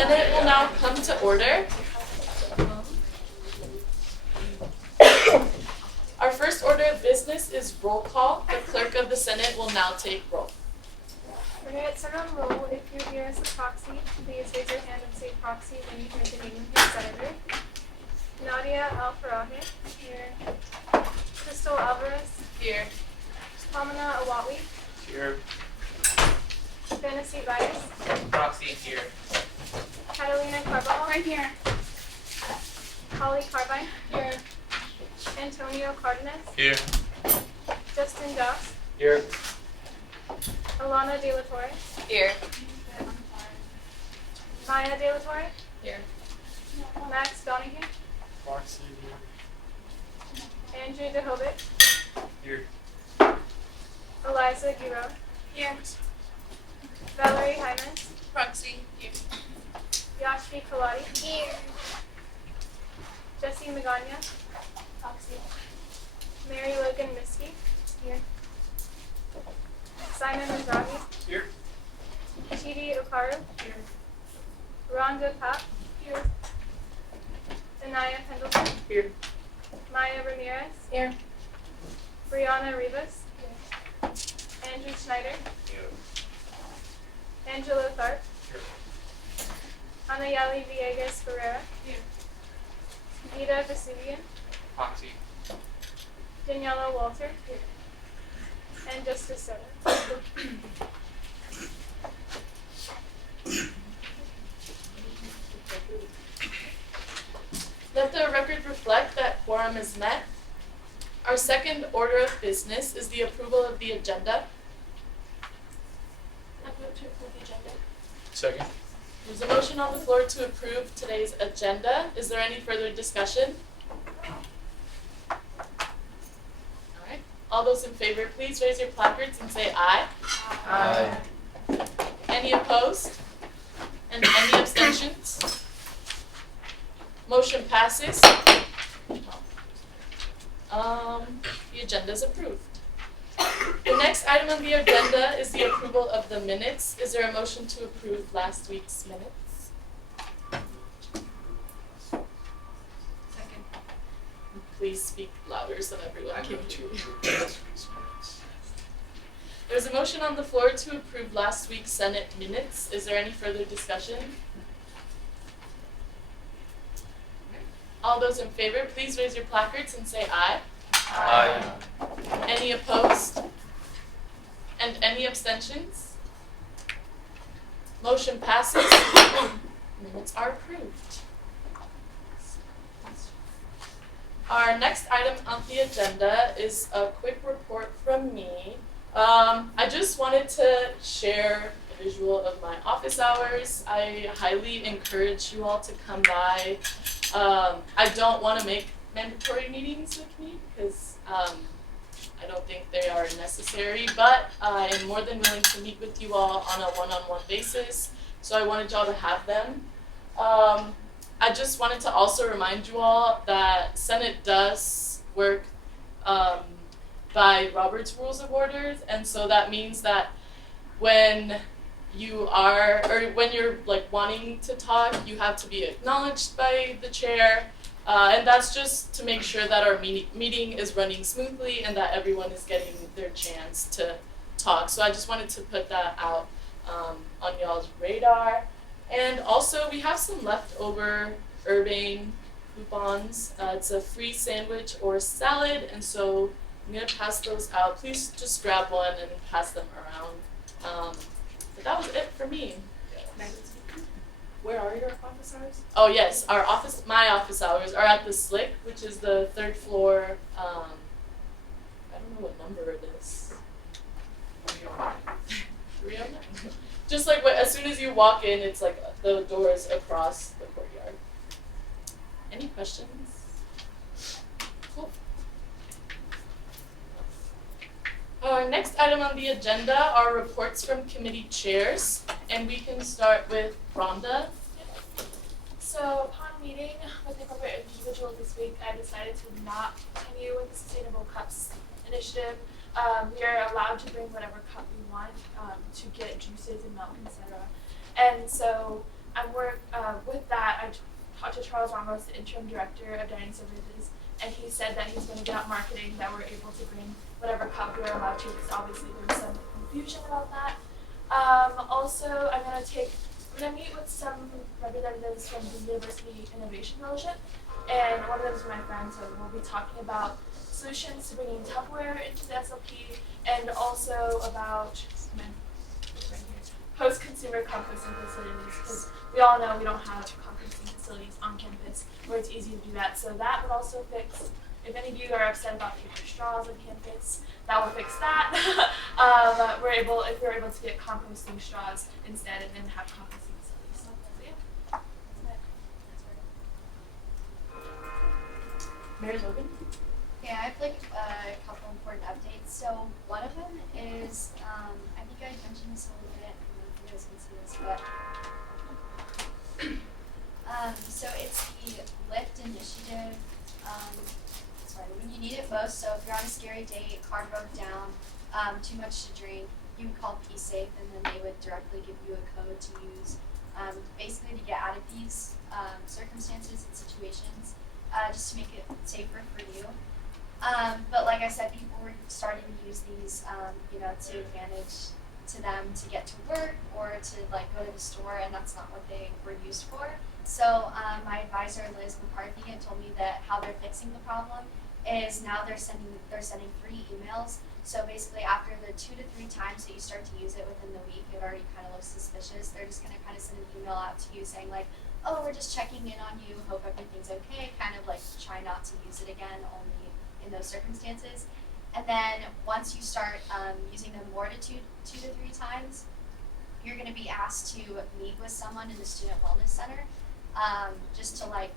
Senate will now come to order. Our first order of business is roll call. The clerk of the Senate will now take roll. Okay, it's on roll. If you're here as a proxy, please raise your hand and say proxy when you hear the name of your senator. Nadia Al-Farahi, here. Crystal Alvarez, Here. Pamina Awatwi, Here. Fantasy Bias, Proxy here. Catalina Carvajal, Right here. Holly Carbine, Here. Antonio Cardenas, Here. Justin Doss, Here. Alana De La Torre, Here. Maya De La Torre, Here. Max Donahue, Proxy here. Andrew DeHovic, Here. Eliza Giroux, Here. Valerie Hyman, Proxy. Here. Yashvi Kaladi, Here. Jesse Magana, Proxy. Mary Logan Miskey, Here. Simon Mizrahi, Here. Chidi Okaru, Here. Rhonda Papp, Here. Anaya Pendleton, Here. Maya Ramirez, Here. Brianna Rivas, Andrew Schneider, Angela Tharp, Here. Anayali Villegas Ferreira, Here. Vida Vesuvian, Proxy. Daniela Walter, Here. and Justice Soto. Let the record reflect that quorum is met. Our second order of business is the approval of the agenda. I vote to approve the agenda. Second. There's a motion on the floor to approve today's agenda. Is there any further discussion? All right. All those in favor, please raise your placards and say aye. Aye. Any opposed? And any abstentions? Motion passes. The agenda is approved. The next item on the agenda is the approval of the minutes. Is there a motion to approve last week's minutes? Second. Please speak louder so everyone I can move to hear you. approve last week's minutes. There's a motion on the floor to approve last week's Senate minutes. Is there any further discussion? All those in favor, please raise your placards and say aye. Aye. Any opposed? And any abstentions? Motion passes. Minutes are approved. Our next item on the agenda is a quick report from me. I just wanted to share a visual of my office hours. I highly encourage you all to come by. I don't want to make mandatory meetings with me because I don't think they are necessary, but I am more than willing to meet with you all on a one-on-one basis, so I wanted y'all to have them. I just wanted to also remind you all that Senate does work by Robert's Rules of Order, and so that means that when you are, or when you're like wanting to talk, you have to be acknowledged by the chair, and that's just to make sure that our meeting is running smoothly and that everyone is getting their chance to talk. So I just wanted to put that out on y'all's radar. And also we have some leftover Urbane coupons. It's a free sandwich or salad, and so I'm gonna pass those out. Please just grab one and pass them around. But that was it for me. Where are your office hours? Oh yes, my office hours are at the Slick, which is the third floor. I don't know what number it is. 309. Just like as soon as you walk in, it's like the doors across the courtyard. Any questions? Cool. Our next item on the agenda are reports from committee chairs, and we can start with Rhonda. So upon meeting with the appropriate individual this week, I decided to not continue with the Sustainable Cups initiative. We are allowed to bring whatever cup we want to get juices and milk, etc. And so with that, I talked to Charles Ramos, the interim director of dining services, and he said that he's going to get out marketing that we're able to bring whatever cup we're allowed to, because obviously there's some confusion about that. Also, I'm going to meet with some representatives from the University Innovation Fellowship, and one of them is my friend, so we'll be talking about solutions to bringing Tupperware into the SLP, and also about post-consumer composting facilities, because we all know we don't have composting facilities on campus where it's easy to do that. So that would also fix, if any of you are upset about paper straws on campus, that will fix that. If we're able to get composting straws instead and then have composting facilities. So yeah, that's it. Mary Logan? Yeah, I have like a couple important updates. So one of them is, I think I mentioned this a little bit. I don't know if you guys can see this, but so it's the Lift initiative. Sorry, when you need it most. So if you're on a scary date, car broke down, too much to drink, you would call P-Safe, and then they would directly give you a code to use, basically to get out of these circumstances and situations, just to make it safer for you. But like I said, people were starting to use these, to advantage to them to get to work or to like go to the store, and that's not what they were used for. So my advisor Liz McCarthy had told me that how they're fixing the problem is now they're sending 3 emails. So basically, after the 2 to 3 times that you start to use it within the week, it already kind of looks suspicious. They're just going to kind of send an email out to you saying like, oh, we're just checking in on you, hope everything's okay, kind of like try not to use it again, only in those circumstances. And then once you start using them more than 2 to 3 times, you're going to be asked to meet with someone in the Student Wellness Center, just to like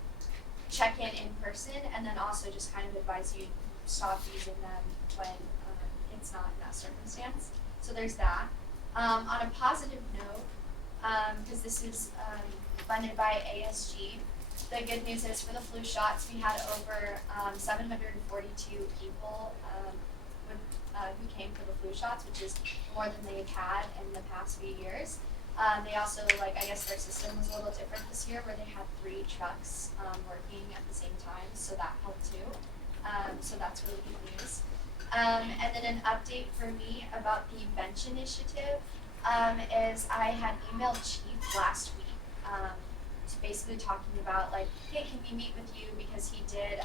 check in person, and then also just kind of advise you stop using them when it's not in that circumstance. So there's that. On a positive note, because this is funded by ASG, the good news is for the flu shots, we had over 742 people who came for the flu shots, which is more than they've had in the past few years. They also, I guess their system was a little different this year where they had 3 trucks working at the same time, so that helped too. So that's really good news. And then an update for me about the bench initiative is I had emailed Chief last week, basically talking about like, hey, can we meet with you? Because he did,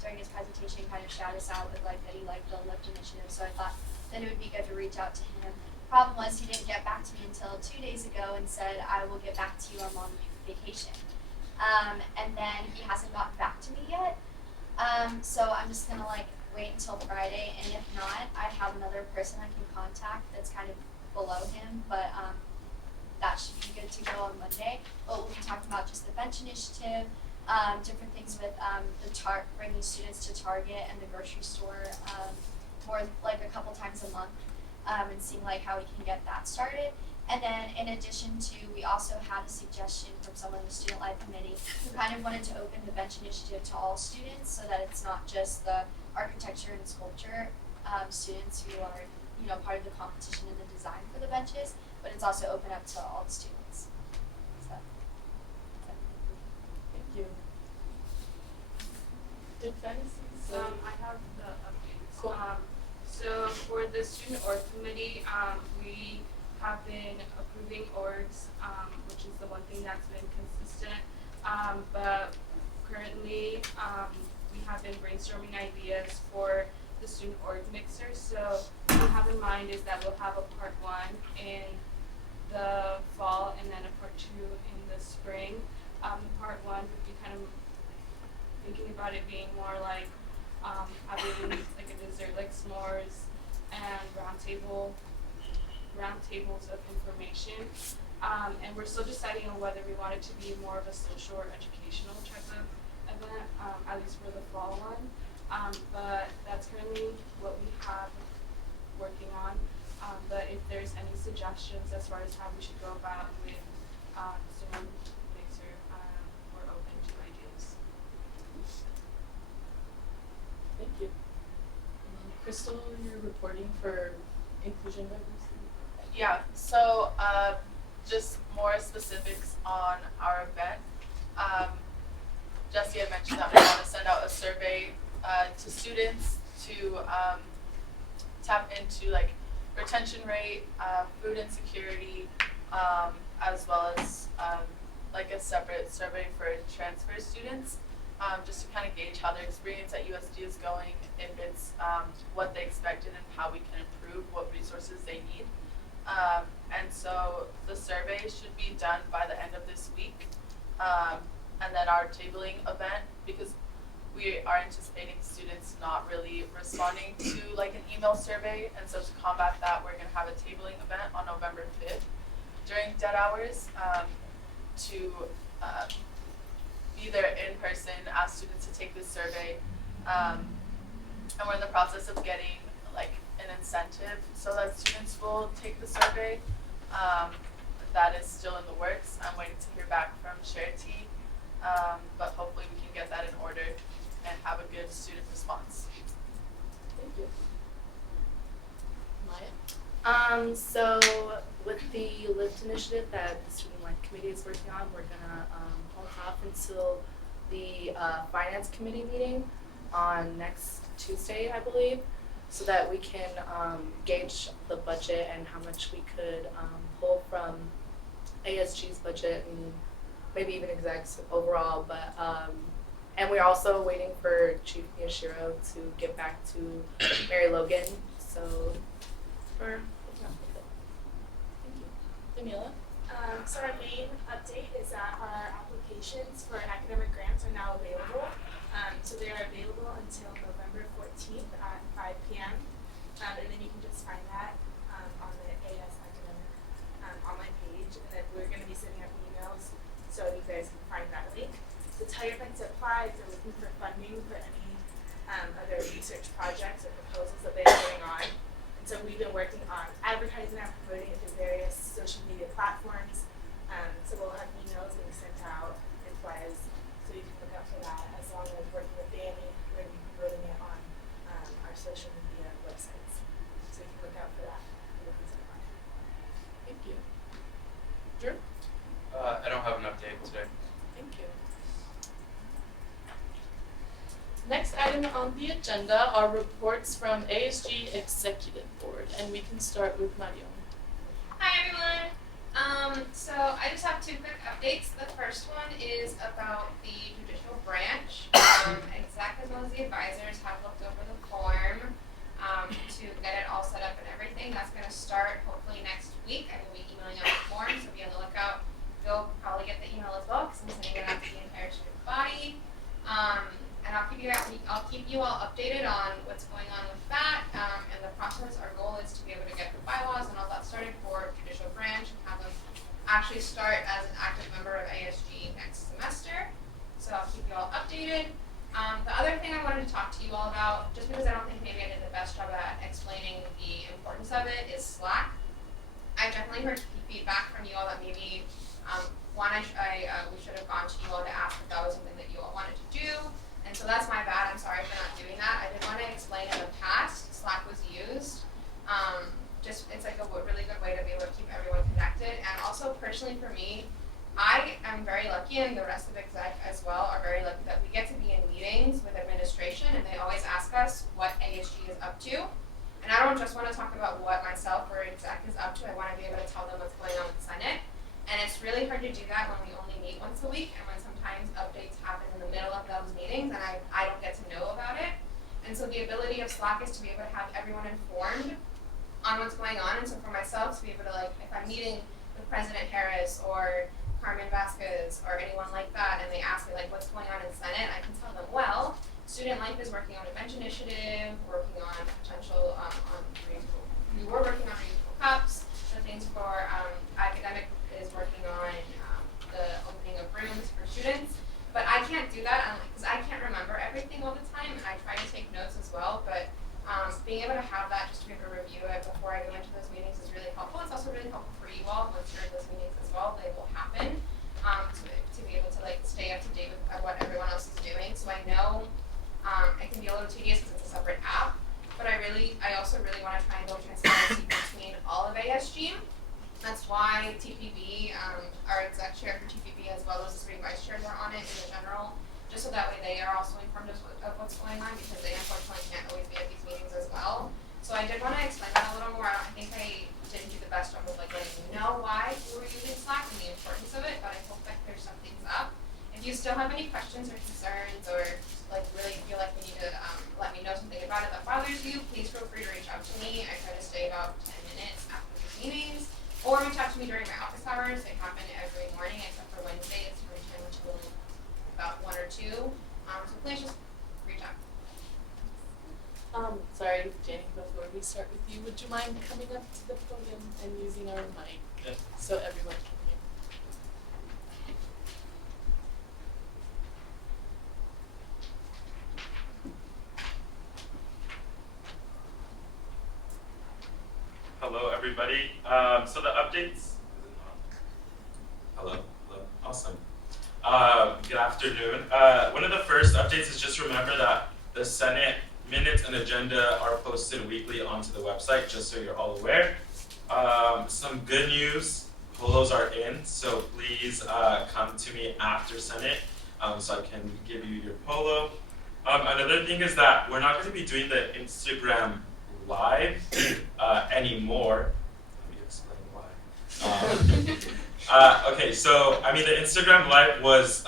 during his presentation, kind of shout us out with like that he liked the Lift initiative. So I thought that it would be good to reach out to him. Problem was he didn't get back to me until 2 days ago and said, I will get back to you, I'm on vacation. And then he hasn't gotten back to me yet. So I'm just gonna like wait until Friday, and if not, I have another person I can contact that's kind of below him, but that should be good to go on Monday. But we'll be talking about just the bench initiative, different things with bringing students to Target and the grocery store more like a couple times a month, and seeing like how we can get that started. And then in addition to, we also had a suggestion from someone in the Student Life Committee who kind of wanted to open the bench initiative to all students so that it's not just the architecture and sculpture students who are, part of the competition and the design for the benches, but it's also open up to all the students. So, Thank you. Did fantasy? I have the updates. Cool. So for the student org committee, we have been approving orgs, which is the one thing that's been consistent. But currently, we have been brainstorming ideas for the student org mixer. So what we have in mind is that we'll have a part 1 in the fall and then a part 2 in the spring. Part 1 would be kind of thinking about it being more like having like a dessert like s'mores and roundtables of information. And we're still deciding on whether we want it to be more of a social or educational type of event, at least for the fall one. But that's currently what we have working on. But if there's any suggestions as far as how we should go about with student mixer, we're open to ideas. Thank you. Crystal, you're reporting for inclusion diversity. Yeah, so just more specifics on our event. Jesse had mentioned that we want to send out a survey to students to tap into like retention rate, food insecurity, as well as like a separate survey for transfer students, just to kind of gauge how their experience at USD is going, if it's what they expected and how we can improve, what resources they need. And so the survey should be done by the end of this week. And then our tabling event, because we are anticipating students not really responding to like an email survey, and so to combat that, we're going to have a tabling event on November 5th during dead hours to be there in person, ask students to take this survey, and we're in the process of getting like an incentive so that students will take the survey. That is still in the works. I'm waiting to hear back from Charity, but hopefully we can get that in order and have a good student response. Thank you. Maya? So with the LIFT initiative that the Student Life Committee is working on, we're gonna hold off until the Finance Committee meeting on next Tuesday, I believe, so that we can gauge the budget and how much we could pull from ASG's budget and maybe even execs overall, but and we're also waiting for Chief Miyashiro to get back to Mary Logan, so we're looking out with it. Thank you. Daniela? So our main update is that our applications for academic grants are now available. So they are available until November 14th at 5 p.m. And then you can just find that on the AS Academic online page. And then we're going to be sending out emails so you guys can find that link. To tell your friends to apply if they're looking for funding for any other research projects or proposals that they are going on. And so we've been working on advertising and promoting it through various social media platforms. So we'll have emails being sent out and flyers, so you can look out for that, as long as working with Danny, we're going to be promoting it on our social media websites. So you can look out for that. Thank you. Drew? I don't have an update today. Thank you. Next item on the agenda are reports from ASG Executive Board, and we can start with Marion. Hi everyone. So I just have two quick updates. The first one is about the judicial branch. Exec as well as the advisors have looked over the form to get it all set up and everything. That's going to start hopefully next week. I will be emailing out the form, so be on the lookout. You'll probably get the email as well because I'm sending it out to the entire student body. And I'll keep you all updated on what's going on with that and the process. Our goal is to be able to get the bylaws and all that started for judicial branch and have them actually start as an active member of ASG next semester. So I'll keep you all updated. The other thing I wanted to talk to you all about, just because I don't think maybe I did the best job at explaining the importance of it, is Slack. I've definitely heard feedback from you all that maybe we should have gone to you all to ask if that was something that you all wanted to do. And so that's my bad. I'm sorry for not doing that. I did want to explain in the past, Slack was used. It's like a really good way to be able to keep everyone connected. And also personally for me, I am very lucky, and the rest of exec as well are very lucky that we get to be in meetings with administration, and they always ask us what ASG is up to. And I don't just want to talk about what myself or exec is up to. I want to be able to tell them what's going on with Senate. And it's really hard to do that when we only meet once a week, and when sometimes updates happen in the middle of those meetings and I don't get to know about it. And so the ability of Slack is to be able to have everyone informed on what's going on. And so for myself to be able to, like, if I'm meeting with President Harris or Carmen Vasquez or anyone like that, and they ask me like what's going on in Senate, I can tell them, well, Student Life is working on a bench initiative, working on potential we were working on reusable cups, the things for academic is working on the opening of rooms for students. But I can't do that because I can't remember everything all the time, and I try to take notes as well. But being able to have that, just to be able to review it before I go into those meetings, is really helpful. It's also really helpful for you all once you're in those meetings as well. They will happen to be able to like stay up to date with what everyone else is doing. So I know it can be a little tedious because it's a separate app, but I also really want to try and build transparency between all of ASG. That's why TPB, our exec chair for TPB, as well as the 3 vice chairs are on it in the general, just so that way they are also informed of what's going on, because they unfortunately can't always be at these meetings as well. So I did want to explain that a little more. I think I didn't do the best job of like letting you know why we were using Slack and the importance of it, but I hope that clears some things up. If you still have any questions or concerns, or like really feel like you need to let me know something about it that bothers you, please feel free to reach out to me. I try to stay about 10 minutes after these meetings, or reach out to me during my office hours. They happen every morning except for Wednesday. It's from 10 until about 1 or 2. So please just reach out. Sorry, Jenny, before we start with you, would you mind coming up to the podium and using our mic so everyone can hear? Hello, everybody. So the updates. Is it on? Hello. Awesome. Good afternoon. One of the first updates is just remember that the Senate minutes and agenda are posted weekly onto the website, just so you're all aware. Some good news, polos are in, so please come to me after Senate so I can give you your polo. Another thing is that we're not going to be doing the Instagram Live anymore. Let me explain why. Okay, so I mean the Instagram Live was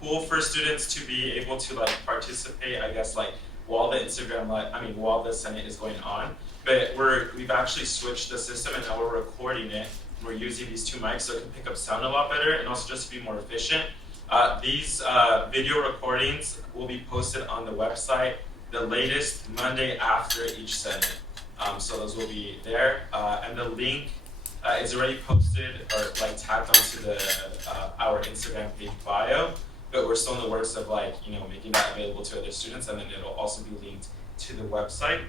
cool for students to be able to like participate, I guess, like while the while the Senate is going on. But we've actually switched the system, and now we're recording it. We're using these 2 mics so it can pick up sound a lot better, and also just to be more efficient. These video recordings will be posted on the website the latest Monday after each Senate. So those will be there, and the link is already posted or like tagged onto the our Instagram page bio. But we're still in the works of making that available to other students, and then it'll also be linked to the website.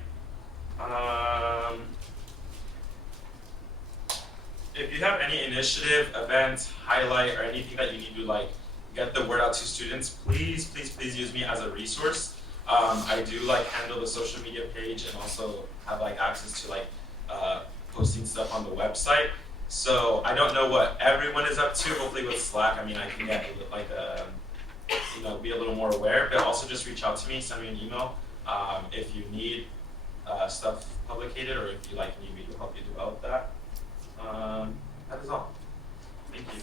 If you have any initiative, event, highlight, or anything that you need to get the word out to students, please use me as a resource. I do handle the social media page and also have access to posting stuff on the website. So I don't know what everyone is up to. Hopefully with Slack, I can get be a little more aware, but also just reach out to me, send me an email if you need stuff publicated, or if you need me to help you develop that. That is all. Thank you.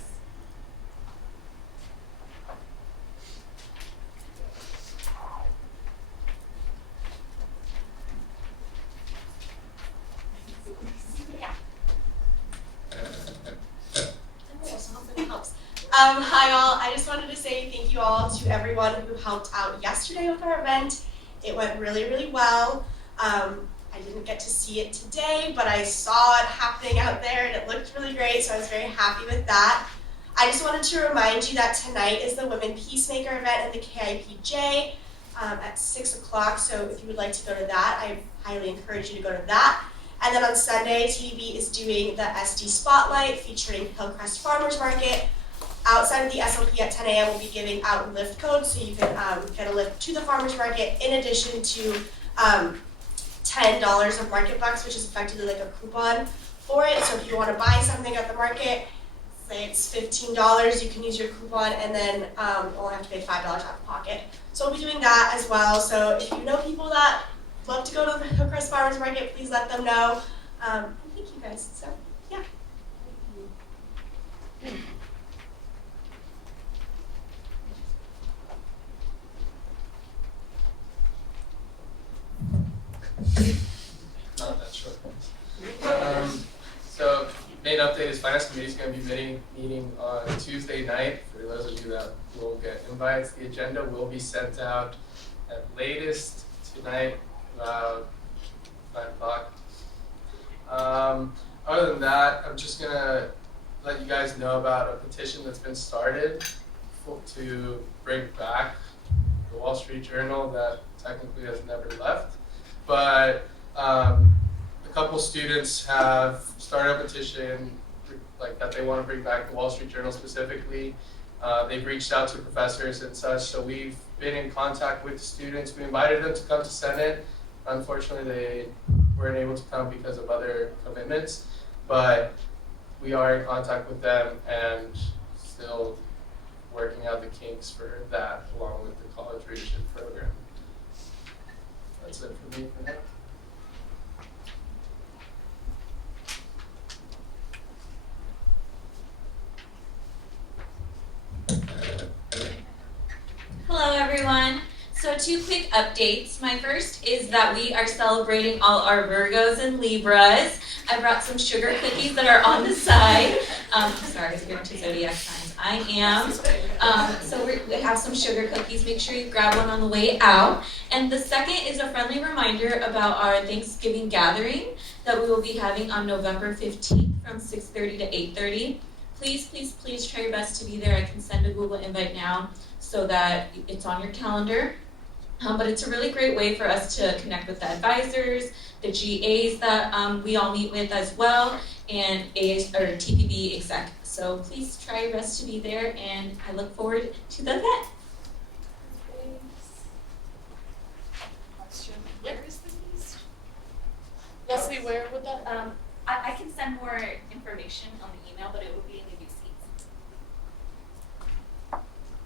Hi all, I just wanted to say thank you all to everyone who helped out yesterday with our event. It went really well. I didn't get to see it today, but I saw it happening out there and it looked really great, so I was very happy with that. I just wanted to remind you that tonight is the Women Peacemaker event in the KIPJ at 6 o'clock, so if you would like to go to that, I highly encourage you to go to that. And then on Sunday, TDB is doing the SD Spotlight featuring Hillcrest Farmers Market. Outside of the SLP at 10 a.m. we'll be giving out lift codes so you can get a lift to the farmers market in addition to $10 of market bucks, which is effectively like a coupon for it. So if you want to buy something at the market, say it's $15, you can use your coupon and then you'll only have to pay $5 out of pocket. So we'll be doing that as well. So if you know people that love to go to the Hillcrest Farmers Market, please let them know. And thank you guys. So yeah. Not that short. So main update is finance committee is going to be meeting on Tuesday night. For those of you that will get invites, the agenda will be sent out at latest tonight about 5 o'clock. Other than that, I'm just going to let you guys know about a petition that's been started to bring back the Wall Street Journal that technically has never left. But a couple students have started a petition that they want to bring back the Wall Street Journal specifically. They've reached out to professors and such, so we've been in contact with the students. We invited them to come to Senate. Unfortunately, they weren't able to come because of other commitments. but we are in contact with them and still working out the kinks for that along with the college leadership program. That's it for me for now. Hello everyone. So 2 quick updates. My first is that we are celebrating all our Virgos and Libras. I brought some sugar cookies that are on the side. Sorry, we're into zodiac signs. I am. So we have some sugar cookies. Make sure you grab one on the way out. And the second is a friendly reminder about our Thanksgiving gathering that we will be having on November 15th from 6:30 to 8:30. Please, please, please try your best to be there. I can send a Google invite now so that it's on your calendar. But it's a really great way for us to connect with the advisors, the GAs that we all meet with as well, and TPB exec. So please try your best to be there, and I look forward to the event. Question, where is the yeast? Leslie, where would that? I can send more information on the email, but it will be in the UC.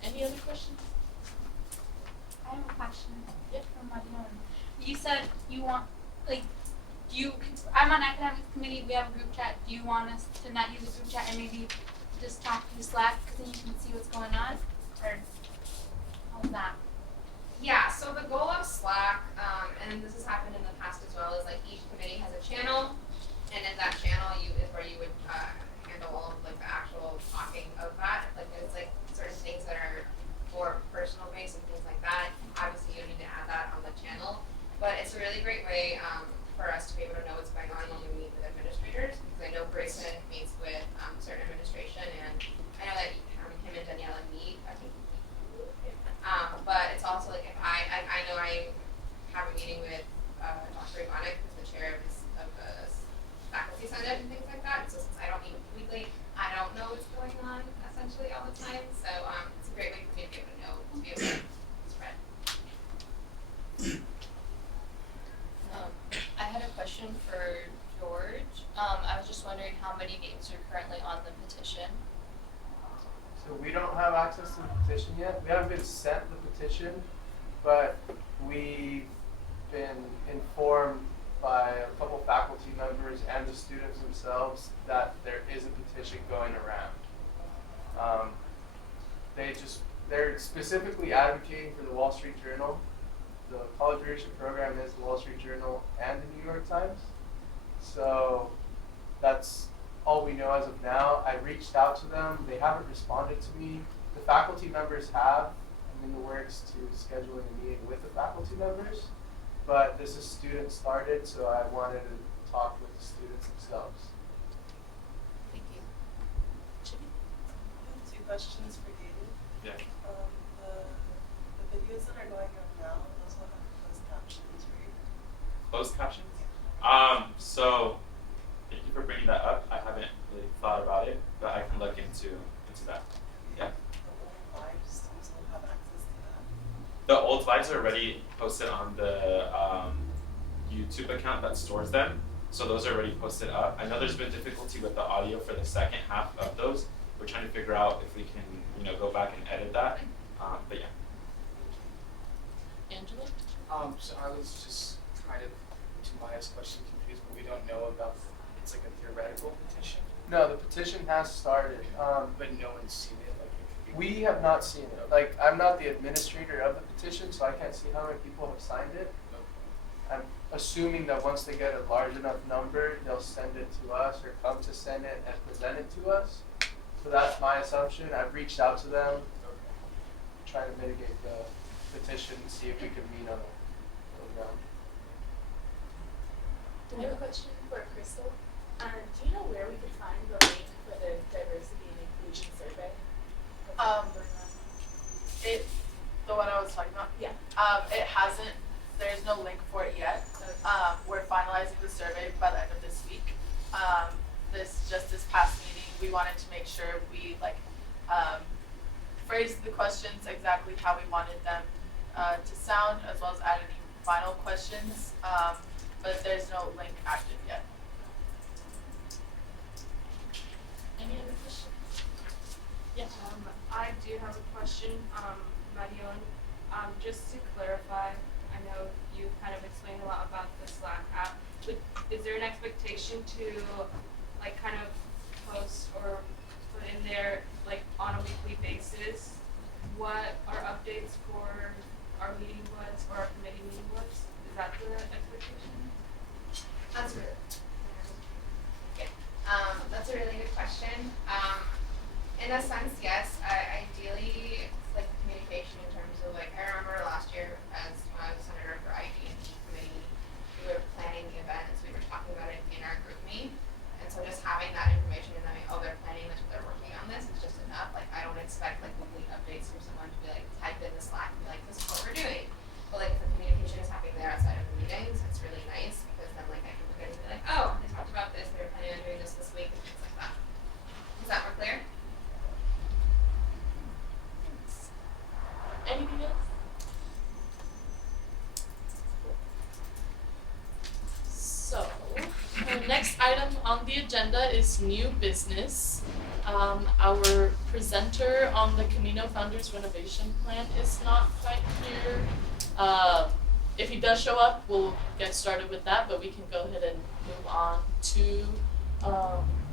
Any other questions? I have a question. Yeah. From Madhyan. You said you want, like, I'm on academic committee, we have a group chat. Do you want us to not use a group chat and maybe just talk through Slack because then you can see what's going on? Or how's that? Yeah, so the goal of Slack, and this has happened in the past as well, is like each committee has a channel, and in that channel is where you would handle all of like the actual talking of that. Like there's like certain things that are more personal based and things like that. Obviously you need to add that on the channel, but it's a really great way for us to be able to know what's going on when we meet with administrators, because I know Grayson meets with certain administration, and I know that him and Daniela meet, I think. But it's also like if I know I have a meeting with Dr. Ivanic, who's the chair of the faculty senate and things like that. So since I don't meet weekly, I don't know what's going on essentially all the time. So it's a great way for me to be able to know, to be able to spread. I had a question for George. I was just wondering how many names are currently on the petition. So we don't have access to the petition yet. We haven't been sent the petition, but we've been informed by a couple faculty members and the students themselves that there is a petition going around. They're specifically advocating for the Wall Street Journal. The college leadership program is the Wall Street Journal and the New York Times. So that's all we know as of now. I reached out to them. They haven't responded to me. The faculty members have. I'm in the works to scheduling a meeting with the faculty members. But this is student started, so I wanted to talk with the students themselves. Thank you. Two questions for David. Yeah. The videos that are going on now, those will have closed captions, right? Closed captions? So thank you for bringing that up. I haven't really thought about it, but I can look into that. Yeah. The old lives also have access to that. The old slides are already posted on the YouTube account that stores them, so those are already posted up. I know there's been difficulty with the audio for the second half of those. We're trying to figure out if we can, go back and edit that. But yeah. Angela? So I was just kind of, to Maya's question, confused, but we don't know about, it's like a theoretical petition, No, the petition has started. but no one's seen it, like it could be. We have not seen it. Like, I'm not the administrator of the petition, so I can't see how many people have signed it. I'm assuming that once they get a large enough number, they'll send it to us or come to Senate and present it to us. So that's my assumption. I've reached out to them, trying to mitigate the petition and see if we can meet on the ground. I have a question for Crystal. Do you know where we could find the link for the diversity and inclusion survey? The one I was talking about? Yeah. It hasn't, there's no link for it yet. We're finalizing the survey by the end of this week. This past meeting, we wanted to make sure we phrased the questions exactly how we wanted them to sound, as well as add any final questions. But there's no link active yet. I do have a question, Marion. Just to clarify, I know you've kind of explained a lot about the Slack app, but is there an expectation to like kind of post or put in there like on a weekly basis what our updates for our meeting was or our committee meeting was? Is that the expectation? That's really good. That's a really good question. In a sense, yes. Ideally, it's like communication in terms of like I remember last year as when I was senator for ID and committee, we were planning the event, and so we were talking about it in our group meet. And so just having that information and knowing, oh, they're planning this, they're working on this, is just enough. Like I don't expect like weekly updates from someone to be like type in the Slack and be like, this is what we're doing. But like if the communication is happening there outside of the meetings, it's really nice because then like I can look at it and be like, oh, they talked about this, they were planning on doing this week, and things like that. Is that more clear? Anything else? So, the next item on the agenda is new business. Our presenter on the Camino Founders renovation plan is not quite here. If he does show up, we'll get started with that, but we can go ahead and move on to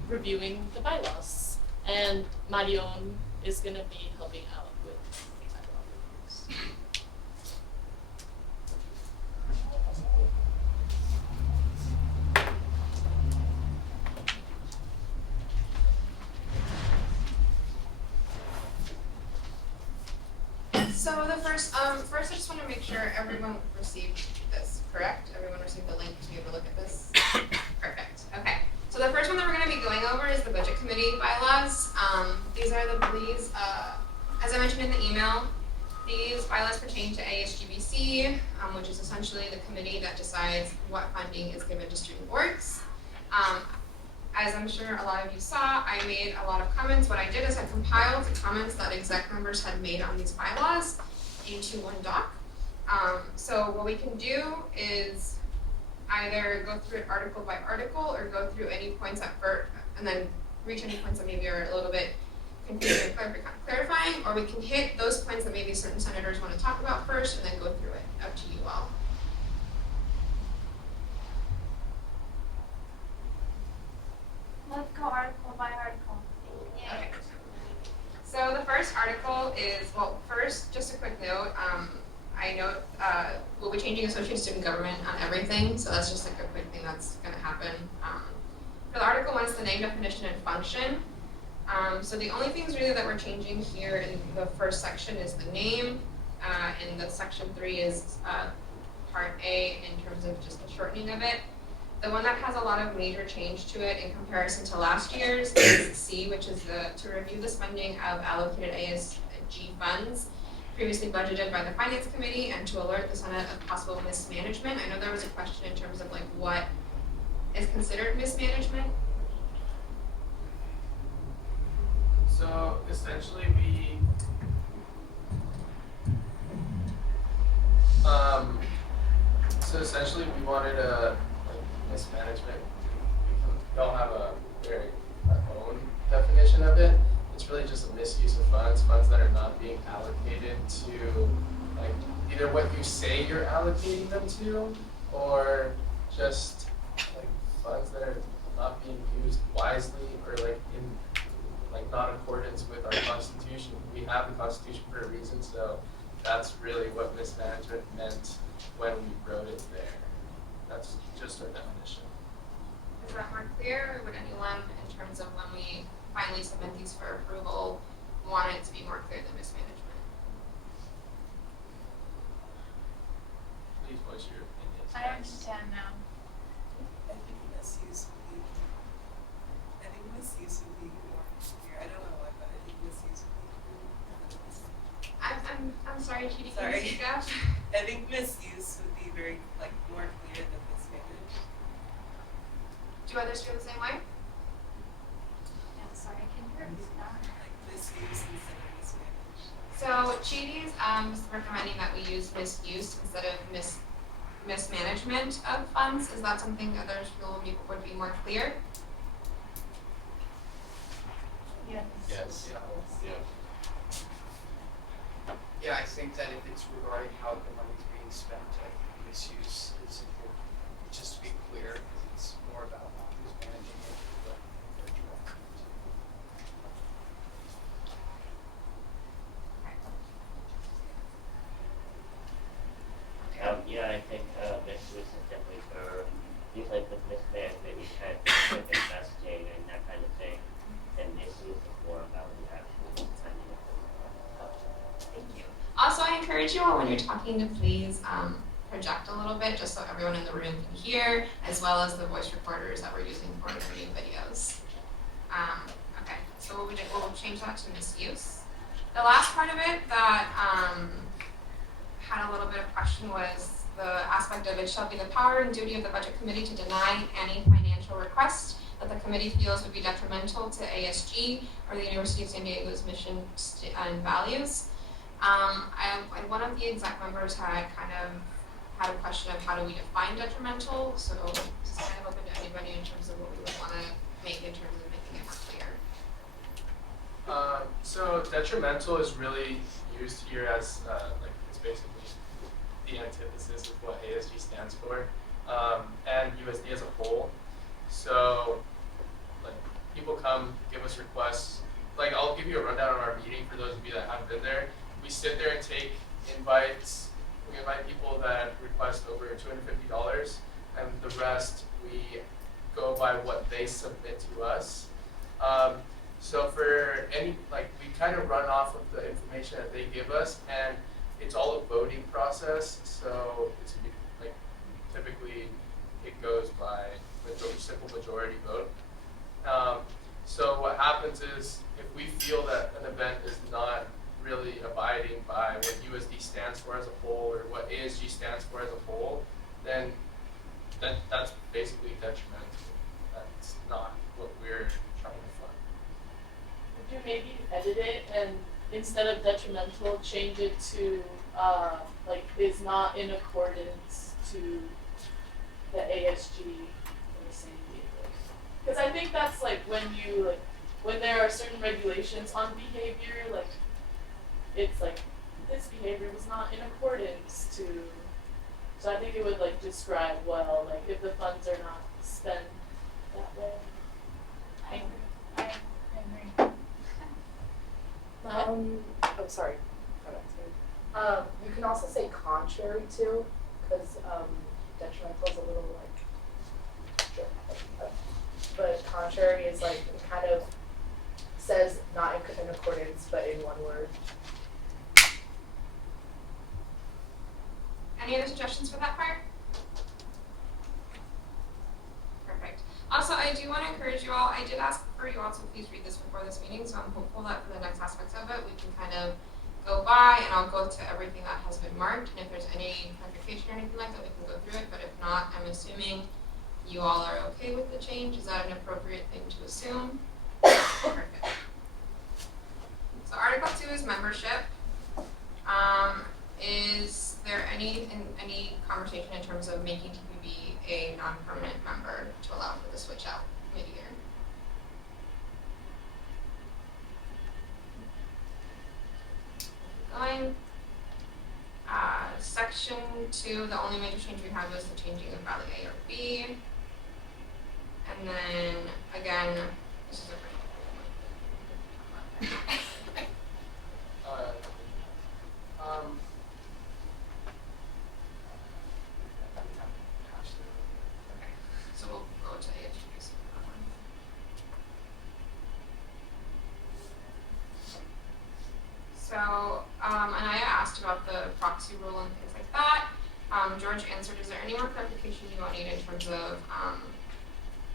reviewing the bylaws. And Marion is going to be helping out with the bylaw reviews. So the first I just want to make sure everyone received this, correct? Everyone received the link to be able to look at this? Perfect, okay. So the first one that we're going to be going over is the budget committee bylaws. These are as I mentioned in the email, these bylaws pertain to ASGBC, which is essentially the committee that decides what funding is given to student boards. As I'm sure a lot of you saw, I made a lot of comments. What I did is I compiled the comments that exec members had made on these bylaws into one doc. So what we can do is either go through it article by article or go through any points at first and then reach any points that maybe are a little bit confusing and clarifying, or we can hit those points that maybe certain senators want to talk about first and then go through it. Up to you all. Let's go article by article. Okay. So the first article is, well, first, just a quick note. I note we'll be changing associate student government on everything, so that's just like a quick thing that's going to happen. For the article one, it's the name, definition, and function. So the only things really that we're changing here in the first section is the name, and the section 3 is part A in terms of just the shortening of it. The one that has a lot of major change to it in comparison to last year's is C, which is to review the spending of allocated ASG funds previously budgeted by the Finance Committee and to alert the Senate of possible mismanagement. I know there was a question in terms of like what is considered mismanagement. So essentially we wanted a mismanagement. We don't have a very our own definition of it. It's really just a misuse of funds that are not being allocated to like either what you say you're allocating them to, or just like funds that are not being used wisely or like in like not in accordance with our Constitution. We have the Constitution for a reason, so that's really what mismanagement meant when we wrote it there. That's just our definition. Is that more clear, or would anyone, in terms of when we finally submit these for approval, want it to be more clear than mismanagement? Please voice your opinions. I understand now. I think misuse would be more clear. I don't know why, but I think misuse would be clear. I'm sorry, Judy, can Sorry. you speak up? I think misuse would be very more clear than mismanaged. Do others feel the same way? Yeah, sorry, I can hear you now. Like misuse instead of mismanaged. So Chidi's is recommending that we use misuse instead of mismanagement of funds. Is that something others feel would be more clear? Yes. Yes. Yeah. think that if it's regarding how the money's being spent, I think misuse is important. Just to be clear, because it's more about who's managing it, but they're directed to. Yeah, I think misuse is definitely for things like with mismanagement, you kind of investing and that kind of thing. And misuse is more about the actual spending of the money. Thank you. Also, I encourage you all when you're talking to please project a little bit just so everyone in the room can hear, as well as the voice recorders that we're using for learning videos. Okay, so we'll change that to misuse. The last part of it that had a little bit of question was the aspect of it shall be the power and duty of the budget committee to deny any financial request that the committee feels would be detrimental to ASG or the University of San Diego's mission and values. One of the exec members had a question of how do we define detrimental, so this is kind of open to anybody in terms of what we would want to make in terms of making it more clear. So detrimental is really used here as it's basically the antithesis of what ASG stands for, and USD as a whole. So like people come give us requests. Like I'll give you a rundown on our meeting for those of you that haven't been there. We sit there and take invites. We invite people that request over $250, and the rest we go by what they submit to us. So for any, we kind of run off of the information that they give us, and it's all a voting process. So it's typically it goes by simple majority vote. So what happens is if we feel that an event is not really abiding by what USD stands for as a whole or what ASG stands for as a whole, then that's basically detrimental. That's not what we're trying to fund. Would you maybe edit it and instead of detrimental, change it to is not in accordance to the ASG or the San Diego? Because I think that's when there are certain regulations on behavior, it's this behavior was not in accordance to. So I think it would describe well if the funds are not spent that way. I agree. Oh, sorry. You can also say contrary to, because detrimental is a little but contrary is it kind of says not in accordance, but in one word. Any other suggestions for that part? Perfect. Also, I do want to encourage you all, I did ask for you all to please read this before this meeting, so I'm hopeful that for the next aspects of it, we can kind of go by and I'll go to everything that has been marked, and if there's any clarification or anything like that, we can go through it, but if not, I'm assuming you all are okay with the change. Is that an appropriate thing to assume? Perfect. So Article 2 is membership. Is there any conversation in terms of making TPB a non-permanent member to allow for the switch out mid-year? Going. Section 2, the only major change we had was the changing of Valley A or B. And then, again, this is a pretty so we'll go to ASGs. So, Anaya asked about the proxy rule and things like that. George answered, is there any more clarification you all need in terms of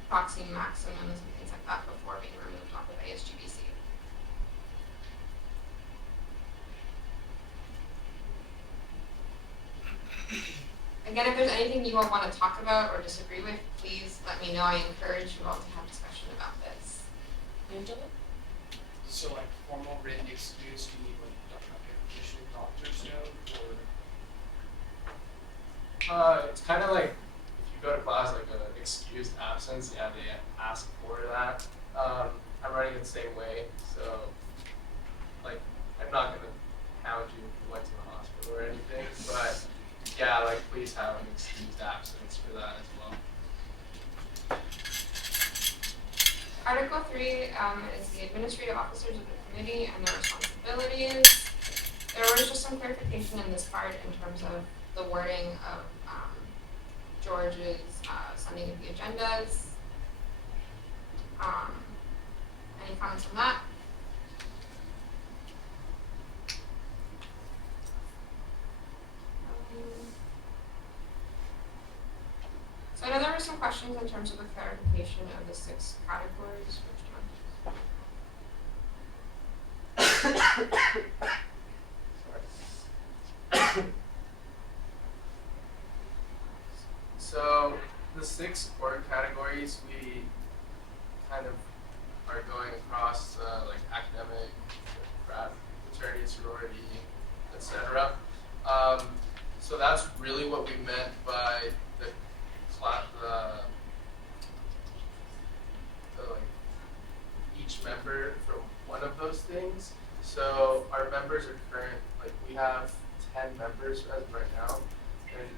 proxy maximums and things like that before being removed off of ASGBC? Again, if there's anything you all want to talk about or disagree with, please let me know. I encourage you all to have discussion about this. Angela? So formal written excuse, do you need official doctor's note or? It's kind of like if you go to class, an excused absence, yeah, they ask for that. I'm running it the same way, so I'm not gonna hound you if you went to the hospital. 3 is the administrative officers of the committee and their responsibilities. There was just some clarification in this part in terms of the wording of George's sending of the agendas. Any comments on that? So I know there were some questions in terms of the clarification of the 6 categories. So the 6 core categories, we kind of are going across like academic, frat, fraternity, sorority, etc. So that's really what we meant by the like each member from one of those things. So our members are like we have 10 members as of right now, and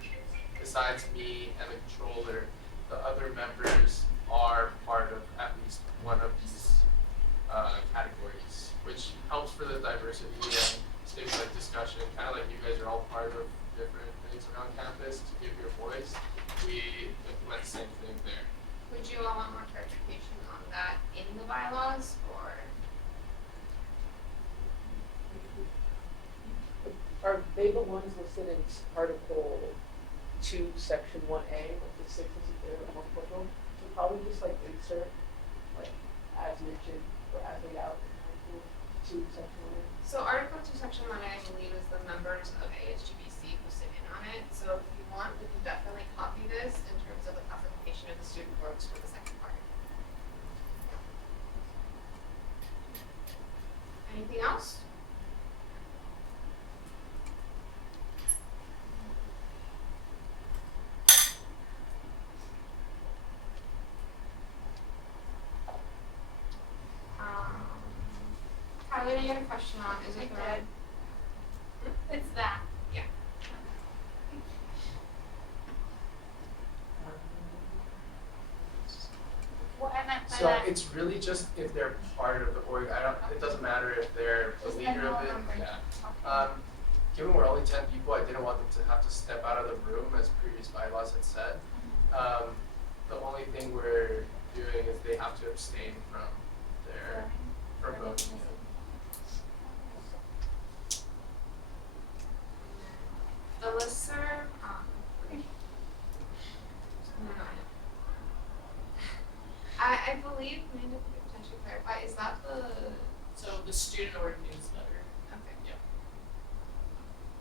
besides me and the controller, the other members are part of at least one of these categories, which helps for the diversity and things like discussion, kind of like you guys are all part of different things around campus to give your voice. We implement the same thing there. Would you all want more clarification on that in the bylaws, or? Are they the ones listed in Article 2, Section 1A, with the 6 is there multiple of them? So probably just like insert, like, as mentioned, or as laid out in Article 2, Section 1A. So Article 2, Section 1A, I believe, is the members of ASGBC who sit in on it. So if you want, we can definitely copy this in terms of the classification of the student works for the second part. Anything else? Kylie, you had a question on, is it the? It's that. Yeah. What I meant by So that. it's really just if they're part of the org. It doesn't matter if they're the Just leader of it. number. Yeah. Given we're only 10 people, I didn't want them to have to step out of the room as previous bylaws had said. The only thing we're doing is they have to abstain from voting. The listserv, I believe, Amanda could potentially clarify, is that So the student org newsletter. okay. Yeah.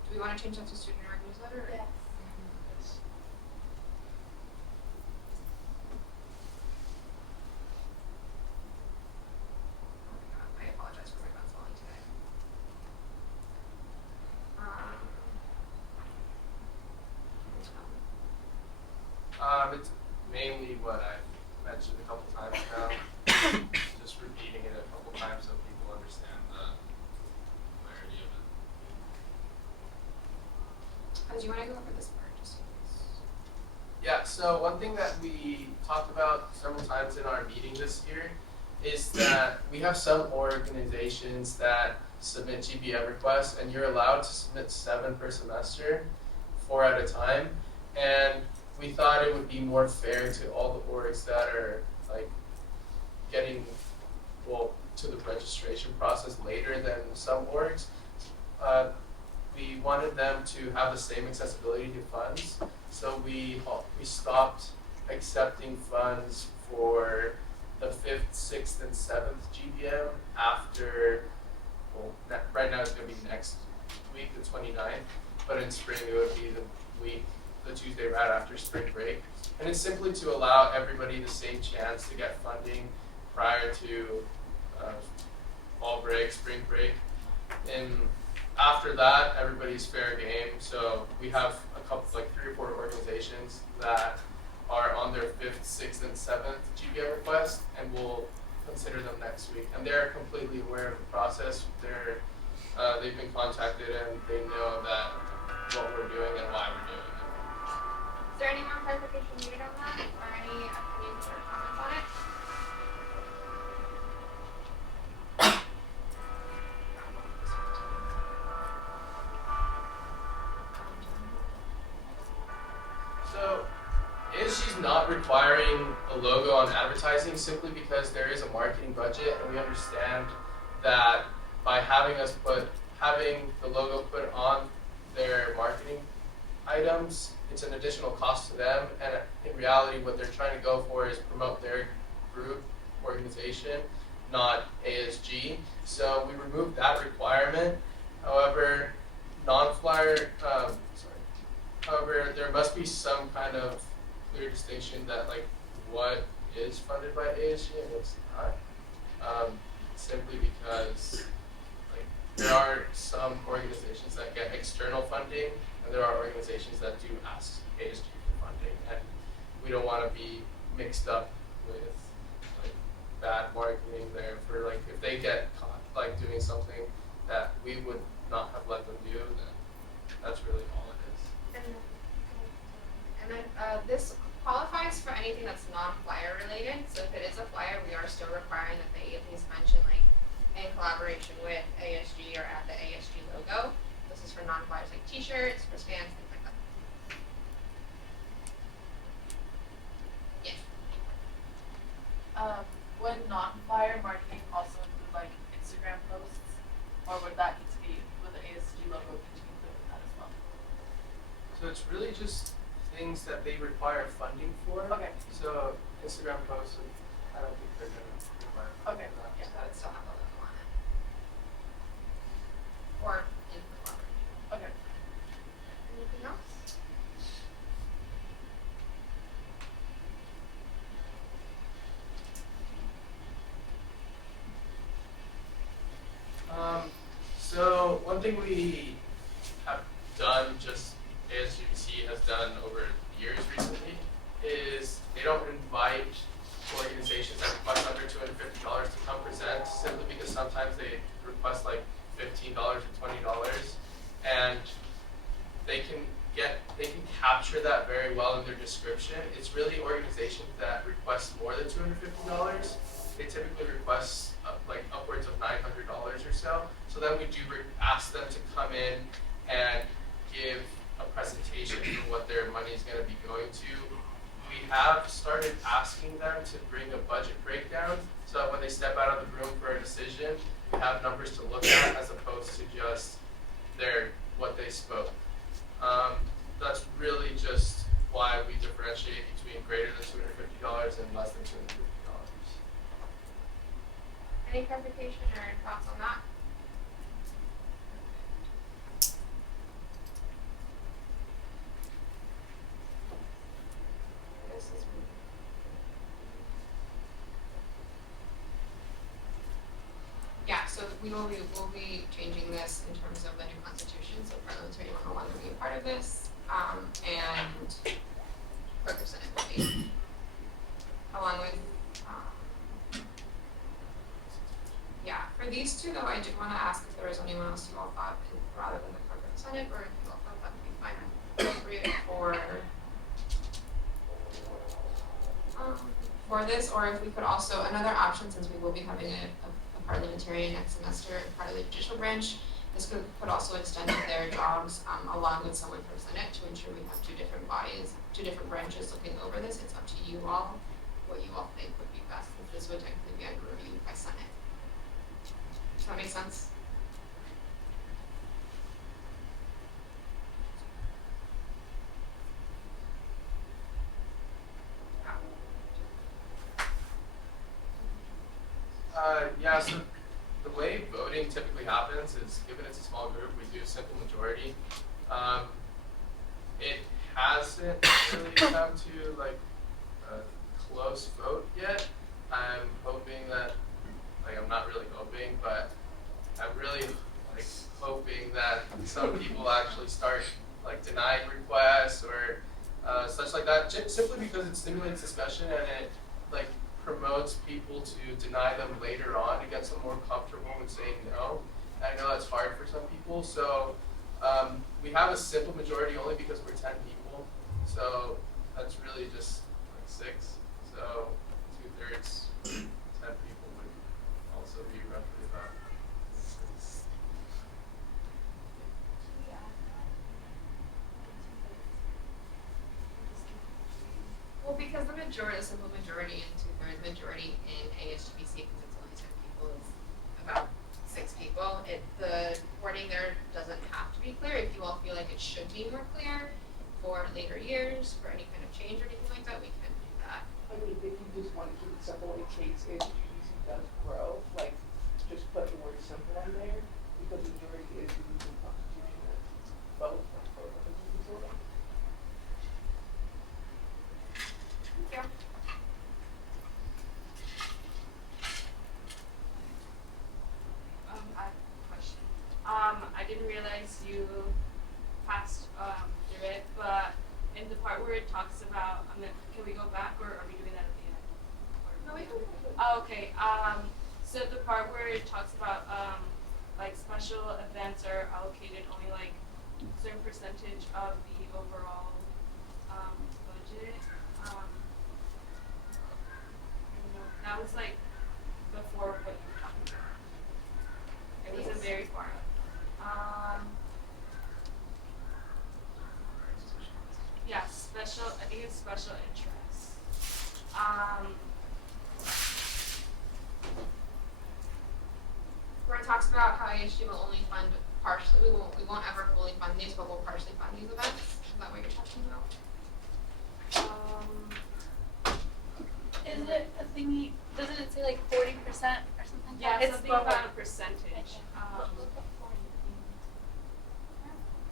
Do we want to change that to student org newsletter? Or? Yes. I apologize for my bad spelling today. It's mainly what I've mentioned a couple times now. Just repeating it a couple times so people understand the clarity of it. Do you want to go over this part just in case? Yeah, so one thing that we talked about several times in our meeting this year is that we have some organizations that submit GBM requests, and you're allowed to submit 7 per semester, 4 at a time. And we thought it would be more fair to all the orgs that are like getting to the registration process later than some orgs. We wanted them to have the same accessibility to funds, so we stopped accepting funds for the 5th, 6th, and 7th GBM after, right now it's going to be next week, the 29th, but in spring it would be the Tuesday right after spring break. And it's simply to allow everybody the same chance to get funding prior to fall break, spring break. And after that, everybody's fair game. So we have a couple, like 3 or 4 organizations that are on their 5th, 6th, and 7th GBM request, and we'll consider them next week. And they're completely aware of the process. They've been contacted and they know that what we're doing and why we're doing it. Is there any more clarification needed on that, or any opinions or comments on it? logo on advertising simply because there is a marketing budget, and we understand that by having the logo put on their marketing items, it's an additional cost to them, and in reality what they're trying to go for is promote their group, organization, not ASG. So we removed that requirement. However, However, there must be some kind of clear distinction that like what is funded by ASG and what's not. Simply because like there are some organizations that get external funding, and there are organizations that do ask ASG for funding, and we don't want to be mixed up with like bad marketing there for like if they get caught like doing something that we would not have let them do, then that's really all it is. And then this qualifies for anything that's non-flyer related. So if it is a flyer, we are still requiring that they at least mention like in collaboration with ASG or at the ASG logo. This is for non-flyers like T-shirts, wristbands, things like that. Yes. Would non-flyer marketing also include like Instagram posts, or would that need to be with the ASG logo need to be included in that as well? So it's really just things that they require funding for. Okay. So Instagram posts, I don't think they're gonna require funding. Okay. For that. Yeah, that would still have a logo on it. Or in collaboration. Okay. Anything else? So one thing we have done, just ASGC has done over years recently, is they don't invite organizations that request under $250 to come present, simply because sometimes they request like $15 or $20, and they can capture that very well in their description. It's really organizations that request more than $250. They typically request like upwards of $900 or so. So then we do ask them to come in and give a presentation for what their money is going to be going to. We have started asking them to bring a budget breakdown so that when they step out of the room for a decision, we have numbers to look at as opposed to just what they spoke. That's really just why we differentiate between greater than $250 and less than $250. Any clarification or thoughts on that? This is yeah, so we'll be changing this in terms of the new constitution, so parliamentary 101 will be a part of this, and clerk of Senate will be, along with, yeah, for these two though, I did want to ask if there was anyone else you all thought, rather than the clerk of the Senate, or if you all thought that would be fine and appropriate for this, or if we could also, another option, since we will be having a parliamentarian next semester as part of the judicial branch, this could also extend their jobs along with someone from Senate to ensure we have two different bodies, two different branches looking over this. It's up to you all what you all think would be best, since this would technically be under review by Senate. Does that make sense? Yeah, so the way voting typically happens is, given it's a small group, we do simple majority. It hasn't really come to like a close vote yet. I'm hoping that, like I'm not really hoping, but I'm really like hoping that some people actually start like denying requests or such like that, simply because it stimulates discussion and it like promotes people to deny them later on to get them more comfortable with saying no. And I know that's hard for some people, so we have a simple majority only because we're 10 people, so that's really just like 6. So 2/3, 10 people would also be roughly about. Well, because the majority, a simple majority and 2/3 majority in ASGBC because it's only 10 people. It's about 6 people. The wording there doesn't have to be clear. If you all feel like it should be more clear for later years, for any kind of change or anything like that, we can do that. I mean, if you just want to keep it simple, in case ASGBC does grow, like, just put the word simple in there, because the majority is the legal constitution that both for the disorder. Thank you. I have a question. I didn't realize you passed through it, but in the part where it talks about, can we go back or are we doing that at the end? No, we can. Oh, okay. So the part where it talks about like special events are allocated only like a certain percentage of the overall budget. I don't know. That was like before what you were talking about. It wasn't very far up. Yeah, special. I think it's special interest. Where it talks about how ASG will only fund partially. We won't ever fully fund these, but we'll partially fund these events. Is that what you're talking about? Is it a thingy? Doesn't it say like 40% or something? Yeah, It's something lower. about a percentage.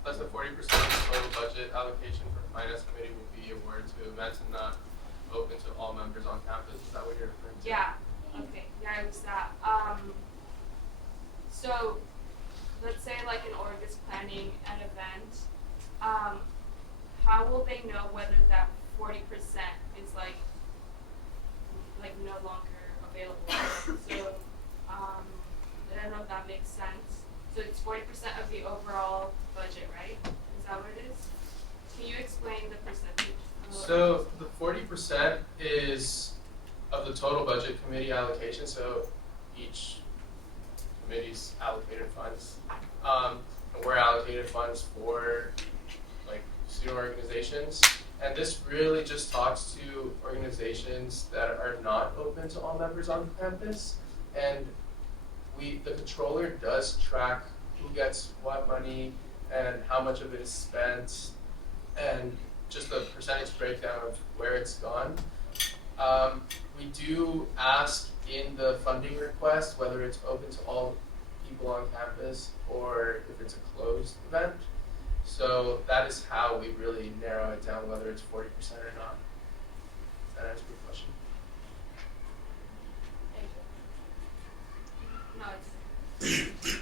Plus the 40% of the total budget allocation for the finance committee will be awarded to events and not open to all members on campus. Is that what you're referring to? Yeah. Okay. Yeah, it was that. So, let's say like an org is planning an event. How will they know whether that 40% is like no longer available? So, I don't know if that makes sense. So it's 40% of the overall budget, right? Is that what it is? Can you explain the percentage? So the 40% is of the total budget committee allocation. So each committee's allocated funds, and we're allocated funds for like student organizations. And this really just talks to organizations that are not open to all members on campus. And the controller does track who gets what money and how much of it is spent and just the percentage breakdown of where it's gone. We do ask in the funding request whether it's open to all people on campus or if it's a closed event. So that is how we really narrow it down, whether it's 40% or not. Does that answer your question? No, it's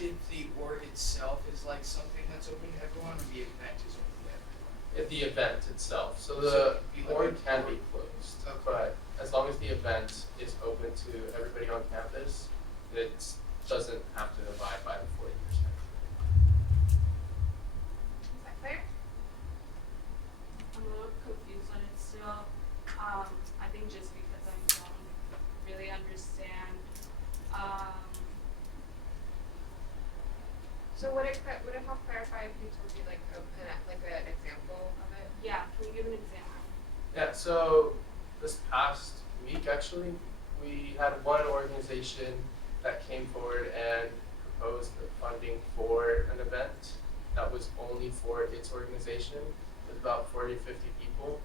If the org itself is like something that's open to everyone, or the event is open to everyone? If the event itself. So So the it'd be like org a can org. be closed, Okay. but as long as the event is open to everybody on campus, it doesn't have to abide by the 40%. Is that clear? I'm a little confused on it still. I think just because I don't really understand. So would it help clarify if we told you like an example of it? Yeah, can you give an example? Yeah, so this past week actually, we had one organization that came forward and proposed the funding for an event that was only for its organization. It was about 40 to 50 people.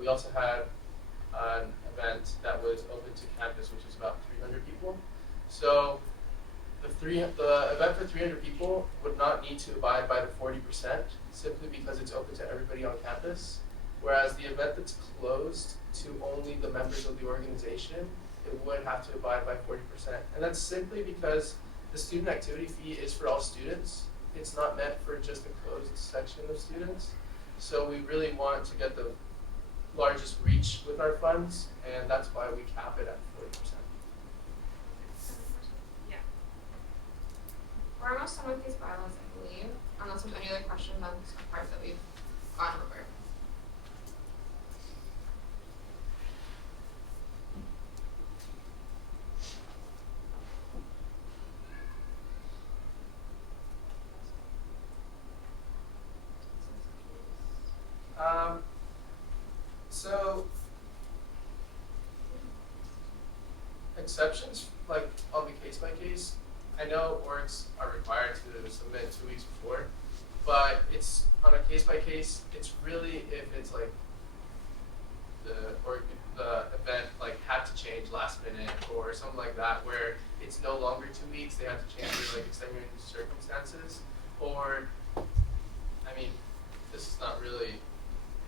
We also had an event that was open to campus, which was about 300 people. So the event for 300 people would not need to abide by the 40% simply because it's open to everybody on campus. Whereas the event that's closed to only the members of the organization, it would have to abide by 40%. And that's simply because the student activity fee is for all students. It's not meant for just a closed section of students. So we really want to get the largest reach with our funds, and that's why we cap it at 40%. Yeah. We're almost done with these bylaws, I believe, unless there's any other questions on some parts that we've gone over. So exceptions, like on the case by case, I know orgs are required to submit 2 weeks before, but it's on a case by case. It's really if it's like the event like had to change last minute or something like that, where it's no longer 2 weeks. They have to change their like extenuating circumstances, or I mean, this is not really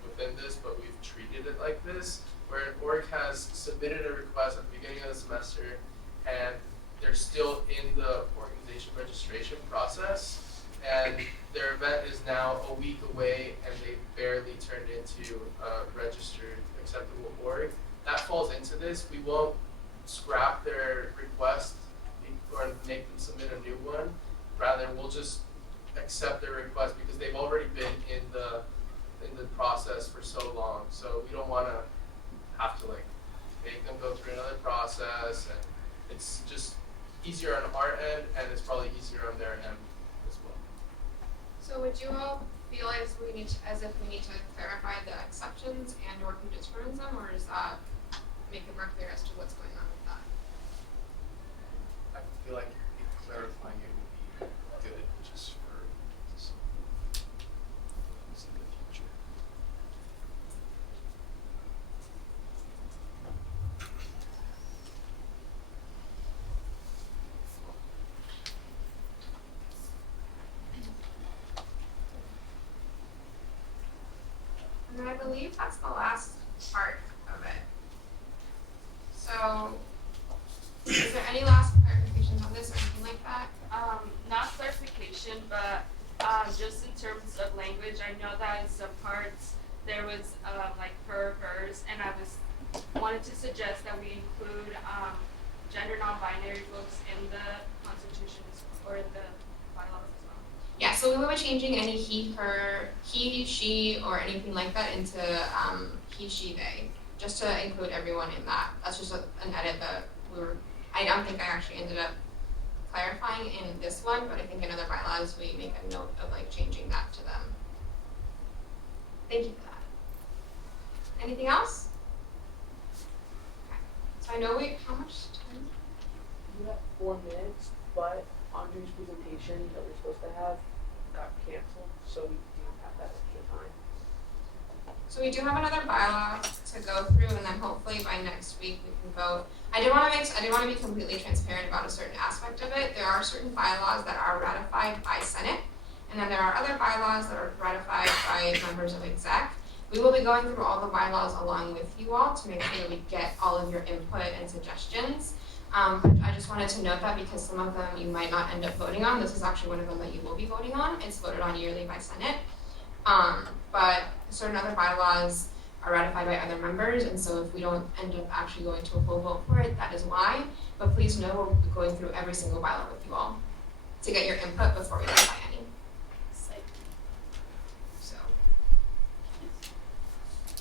within this, but we've treated it like this, where an org has submitted a request at the beginning of the semester and they're still in the organization registration process, and their event is now a week away and they barely turned into a registered acceptable org. That falls into this. We won't scrap their request or make them submit a new one. Rather, we'll just accept their request because they've already been in the process for so long. So we don't want to have to like make them go through another process, and it's just easier on our end, and it's probably easier on their end as well. So would you all feel as if we need to clarify the exceptions and or who determines them, or does that make it more clear as to what's going on with that? I feel like clarifying it would be good just for some things in the future. And I believe that's the last part of it. So, is there any last clarifications on this or anything like that? Not clarification, but just in terms of language, I know that in some parts there was like her, hers, and I wanted to suggest that we include gender non-binary folks in the constitutions or in the bylaws as well. Yeah, so we will be changing any he, her, he, she, or anything like that into he, she, they, just to include everyone in that. That's just an edit that I don't think I actually ended up clarifying in this one, but I think in other bylaws we make a note of like changing that to them. Thank you for that. Anything else? Okay. So I know how much time? You have 4 minutes, but Andre's presentation that we're supposed to have got canceled, so we do have that extra time. So we do have another bylaw to go through, and then hopefully by next week we can vote. I did want to be completely transparent about a certain aspect of it. There are certain bylaws that are ratified by Senate, and then there are other bylaws that are ratified by members of exec. We will be going through all the bylaws along with you all to make sure that we get all of your input and suggestions. I just wanted to note that because some of them you might not end up voting on. This is actually one of them that you will be voting on. It's voted on yearly by Senate. But certain other bylaws are ratified by other members, and so if we don't end up actually going to a full vote for it, that is why. But please know we'll be going through every single bylaw with you all to get your input before we ratify any. So.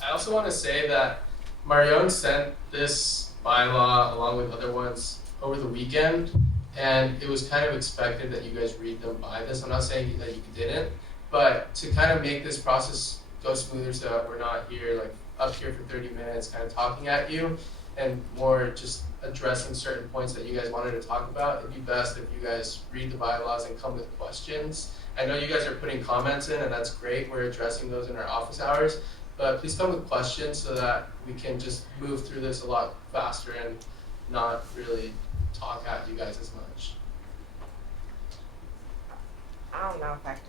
I also want to say that Marion sent this bylaw along with other ones over the weekend, and it was kind of expected that you guys read them by this. I'm not saying that you didn't, but to kind of make this process go smoother so that we're not here like up here for 30 minutes kind of talking at you and more just addressing certain points that you guys wanted to talk about, it'd be best if you guys read the bylaws and come with questions. I know you guys are putting comments in, and that's great. We're addressing those in our office hours, but please come with questions so that we can just move through this a lot faster and not really talk at you guys as much. I don't know if I can.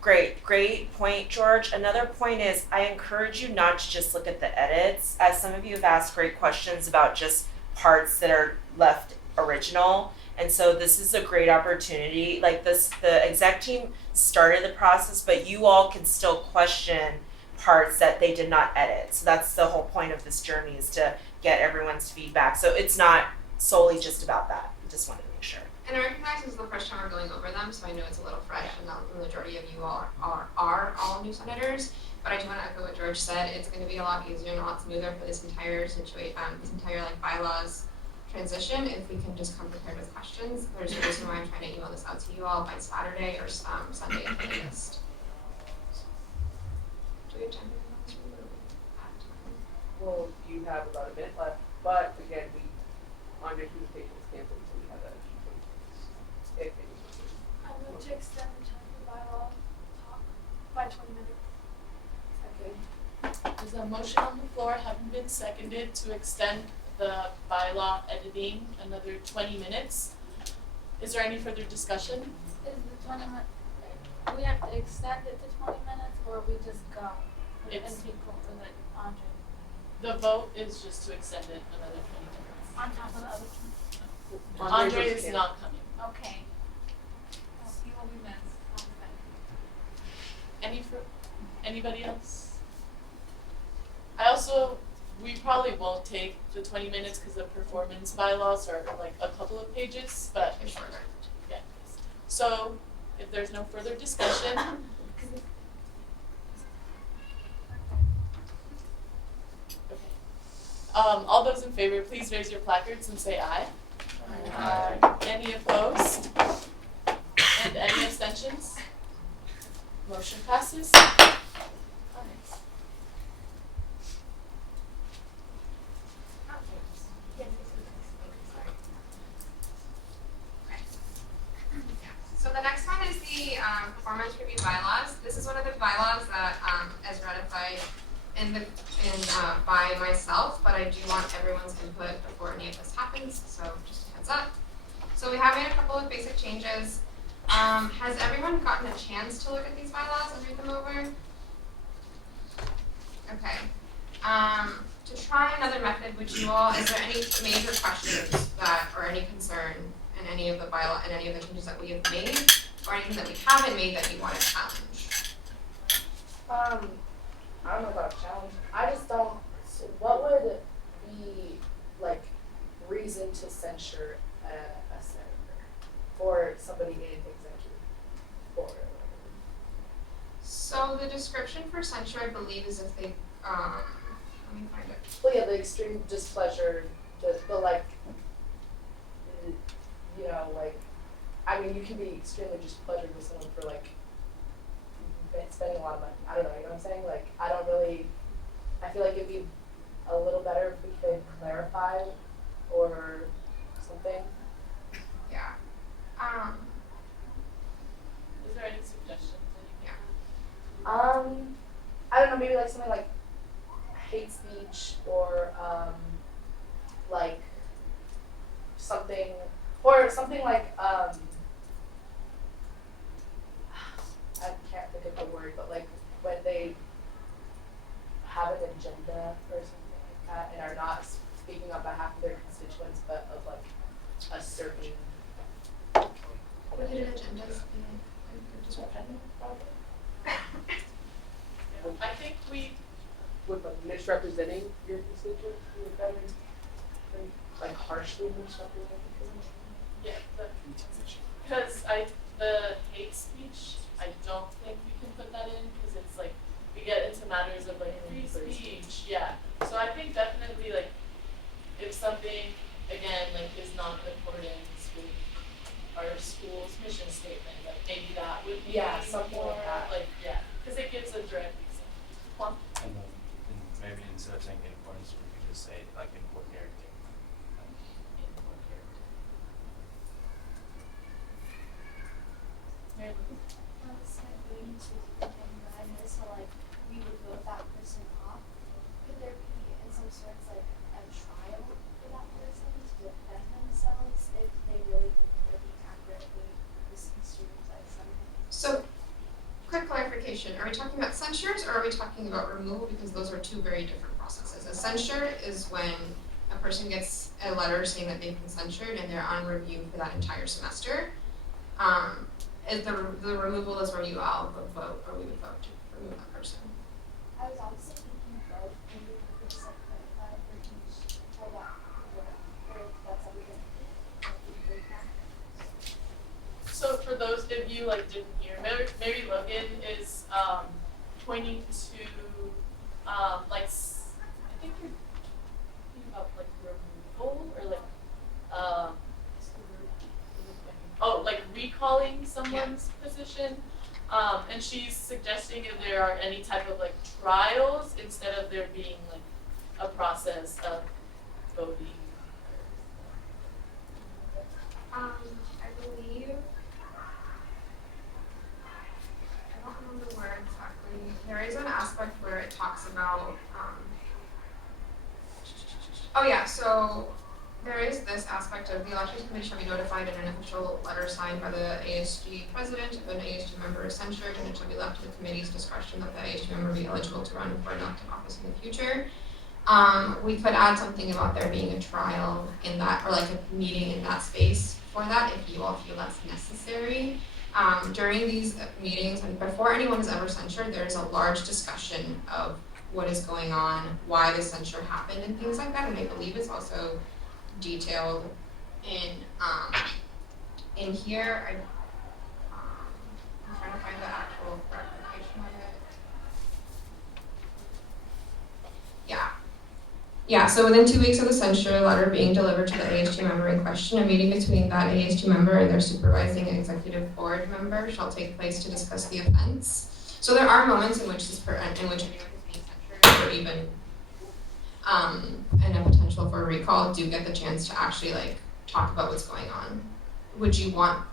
Great point, George. Another point is I encourage you not to just look at the edits, as some of you have asked great questions about just parts that are left original. And so this is a great opportunity. Like this, the exec team started the process, but you all can still question parts that they did not edit. So that's the whole point of this journey, is to get everyone's feedback. So it's not solely just about that. I just wanted to make sure. And I recognize this is the first time we're going over them, so I know it's a little fresh, and not the majority of you all are all new senators. But I do want to echo what George said. It's going to be a lot easier and a lot smoother for this entire situation, this entire like bylaws transition, if we can just come prepared with questions. There's a reason why I'm trying to email this out to you all by Saturday or Sunday at the latest. Do we have time for Well, you have about a minute left, but again, we Andre communication was canceled until we had that extra 20 minutes. If it was I move to extend the time for bylaw talk by 20 minutes. Okay. There's a motion on the floor, having been seconded, to extend the bylaw editing another 20 minutes. Is there any further discussion? Is the 20 minutes, we have to extend it to 20 minutes or we just go? It's- And people for the Andre? The vote is just to extend it another 20 minutes. On top of the other two? Andre is not coming. Okay. Well, he will be missed. Anybody else? We probably won't take the 20 minutes because the performance bylaws are like a couple of pages, but yeah. So if there's no further discussion, all those in favor, please raise your placards and say aye. Aye. Any opposed? And any abstentions? Motion passes. So the next one is the performance review bylaws. This is one of the bylaws that is ratified by myself, but I do want everyone's input before any of this happens, so just a heads up. So we have made a couple of basic changes. Has everyone gotten a chance to look at these bylaws and read them over? Okay. To try another method, would you all, is there any major questions that, or any concern in any of the bylaw, in any of the changes that we have made, or anything that we haven't made that you want to challenge? I don't know about challenge. I just don't. So what would be like reason to censure a senator or somebody getting censured for? So the description for censure, I believe, is if they, let me find it. Well, yeah, the extreme displeasure, the like, you know, like, I mean, you can be extremely displeasured with someone for like spending a lot of money. I don't know, you know what I'm saying? Like, I feel like it'd be a little better if we could clarify or something. Yeah. Is there any suggestions? Yeah. I don't know, maybe like something like hate speech or like something like I can't think of the word, but like when they have an agenda or something like that and are not speaking on behalf of their constituents but of like a certain What hidden agendas? I think we With like misrepresenting your constituents, you would better than like harshly misrepresenting. Yeah, because the hate speech, I don't think we can put that in because it's like we get into matters of like free speech. Yeah, so I think definitely like if something again like is not in accordance with our school's mission statement, like maybe that would be something more, like that. like yeah, because it gives a direct example. And then maybe instead of saying in accordance, we could just say like in core character. In core character. That's like going to something that I noticed how like we would vote that person off. Could there be in some sorts like a trial for that person to defend themselves if they really think they're being accurately misconstrued by someone? So, quick clarification, are we talking about censures or are we talking about removal? Because those are two very different processes. A censure is when a person gets a letter saying that they've been censured and they're on review for that entire semester. Is the removal is where you all would vote, or we would vote to remove that person. I was honestly thinking of both, maybe we could just like clarify for each type of or if that's everything. So for those of you like didn't hear, Mary Logan is pointing to like I think you're thinking about like removal or like like recalling someone's position. And she's suggesting if there are any type of like trials instead of there being like a process of voting. So there is this aspect of the elections committee shall be notified in an official letter signed by the ASG president if an ASG member is censured, and it shall be left to the committee's discretion that the ASG member be eligible to run for an elected office in the future. We could add something about there being a trial in that, or like a meeting in that space for that if you all feel that's necessary. During these meetings and before anyone is ever censured, there is a large discussion of what is going on, why the censure happened, and things like that. And I believe it's also detailed in here. I'm trying to find the actual clarification of it. Yeah, so within 2 weeks of the censure letter being delivered to the ASG member in question, a meeting between that ASG member and their supervising executive board member shall take place to discuss the offense. So there are moments in which anyone is being censured, or even and a potential for a recall, do get the chance to actually like talk about what's going on.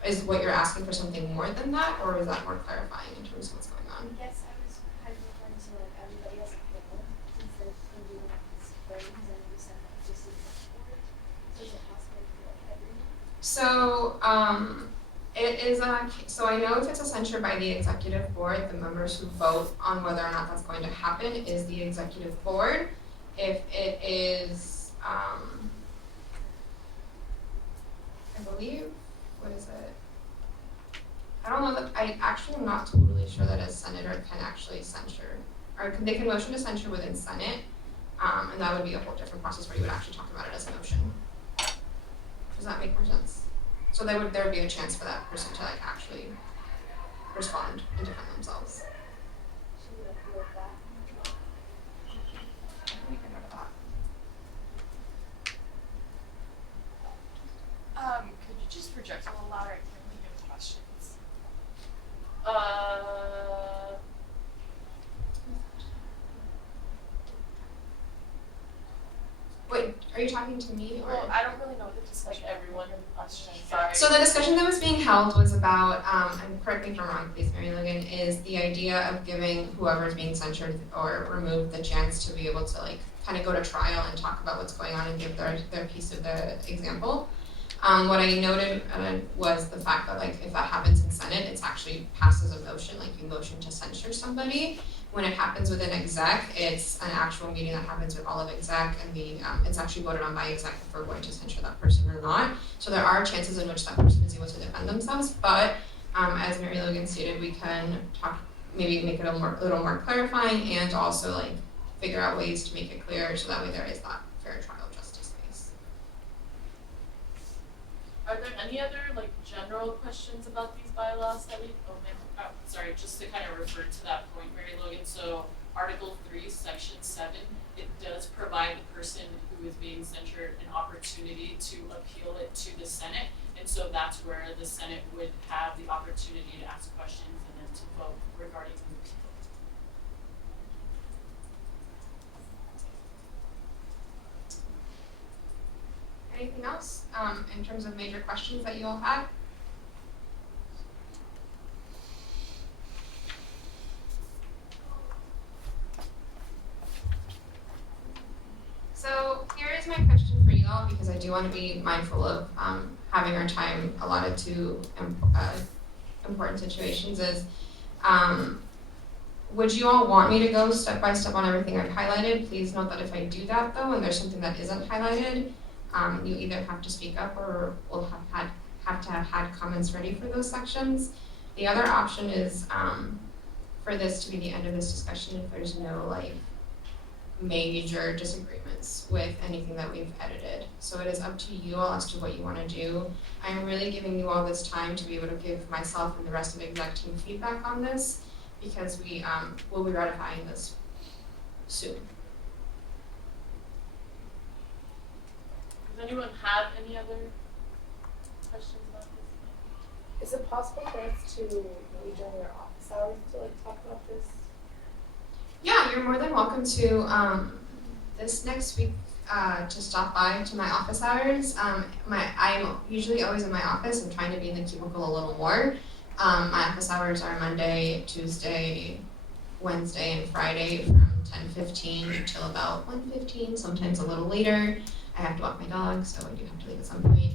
Is what you're asking for something more than that, or is that more clarifying in terms of what's going on? Yes, I was kind of referring to like everybody as a whole, since there's going to be one of these things, and you said that just as much for it. So is it possible for like everyone? So it is so I know if it's a censure by the executive board, the members who vote on whether or not that's going to happen is the executive board. If it is, I believe, what is it? I don't know that, I actually am not totally sure that a senator can actually censure, or they can motion to censure within Senate, and that would be a whole different process where you would actually talk about it as a motion. Does that make more sense? So there would be a chance for that person to like actually respond and defend themselves. Could you just project a little louder? I can't really hear the questions. Wait, are you talking to me or? Well, I don't really know the discussion. Like everyone in the question. Sorry. So the discussion that was being held was about, and correct me if I'm wrong, please, Mary Logan, is the idea of giving whoever is being censured or removed the chance to be able to like kind of go to trial and talk about what's going on and give their piece of the example. What I noted was the fact that like if that happens in Senate, it's actually passed as a motion, like you motion to censure somebody. When it happens within exec, it's an actual meeting that happens with all of exec, and it's actually voted on by exec if we're going to censure that person or not. So there are chances in which that person is able to defend themselves, but as Mary Logan stated, we can maybe make it a little more clarifying, and also like figure out ways to make it clear so that way there is that fair trial justice space. Are there any other like general questions about these bylaws that we? Sorry, just to kind of refer to that point, Mary Logan. So Article 3, Section 7, it does provide the person who is being censured an opportunity to appeal it to the Senate, and so that's where the Senate would have the opportunity to ask questions and then to vote regarding the appeal. Anything else in terms of major questions that you all had? So here is my question for you all, because I do want to be mindful of having our time allotted to important situations, is would you all want me to go step by step on everything I've highlighted? Please note that if I do that though, and there's something that isn't highlighted, you either have to speak up or will have to have had comments ready for those sections. The other option is for this to be the end of this discussion if there's no like major disagreements with anything that we've edited. So it is up to you all as to what you want to do. I'm really giving you all this time to be able to give myself and the rest of the exec team feedback on this, because we will be ratifying this soon. Does anyone have any other questions about this? Is it possible for us to meet during our office hours to like talk about this? Yeah, you're more than welcome to this next week to stop by to my office hours. I'm usually always in my office. I'm trying to be in the cubicle a little more. My office hours are Monday, Tuesday, Wednesday, and Friday from 10:15 till about 1:15, sometimes a little later. I have to walk my dog, so I do have to leave at some point.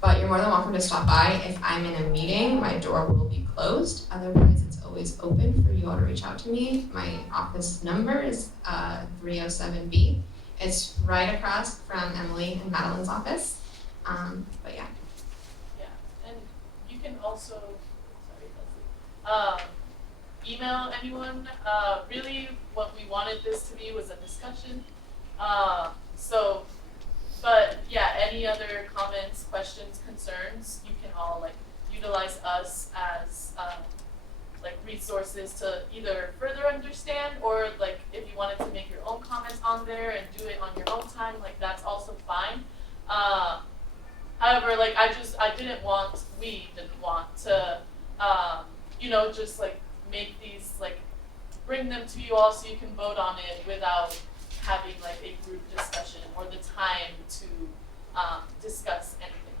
But you're more than welcome to stop by. If I'm in a meeting, my door will be closed. Otherwise, it's always open for you all to reach out to me. My office number is 307B. It's right across from Emily and Madeline's office. But yeah. Yeah, and you can also, sorry, Leslie, email anyone. Really, what we wanted this to be was a discussion. But yeah, any other comments, questions, concerns, you can all like utilize us as like resources to either further understand, or like if you wanted to make your own comments on there and do it on your own time, like that's also fine. However, like we didn't want to, just like make these like bring them to you all so you can vote on it without having like a group discussion or the time to discuss anything.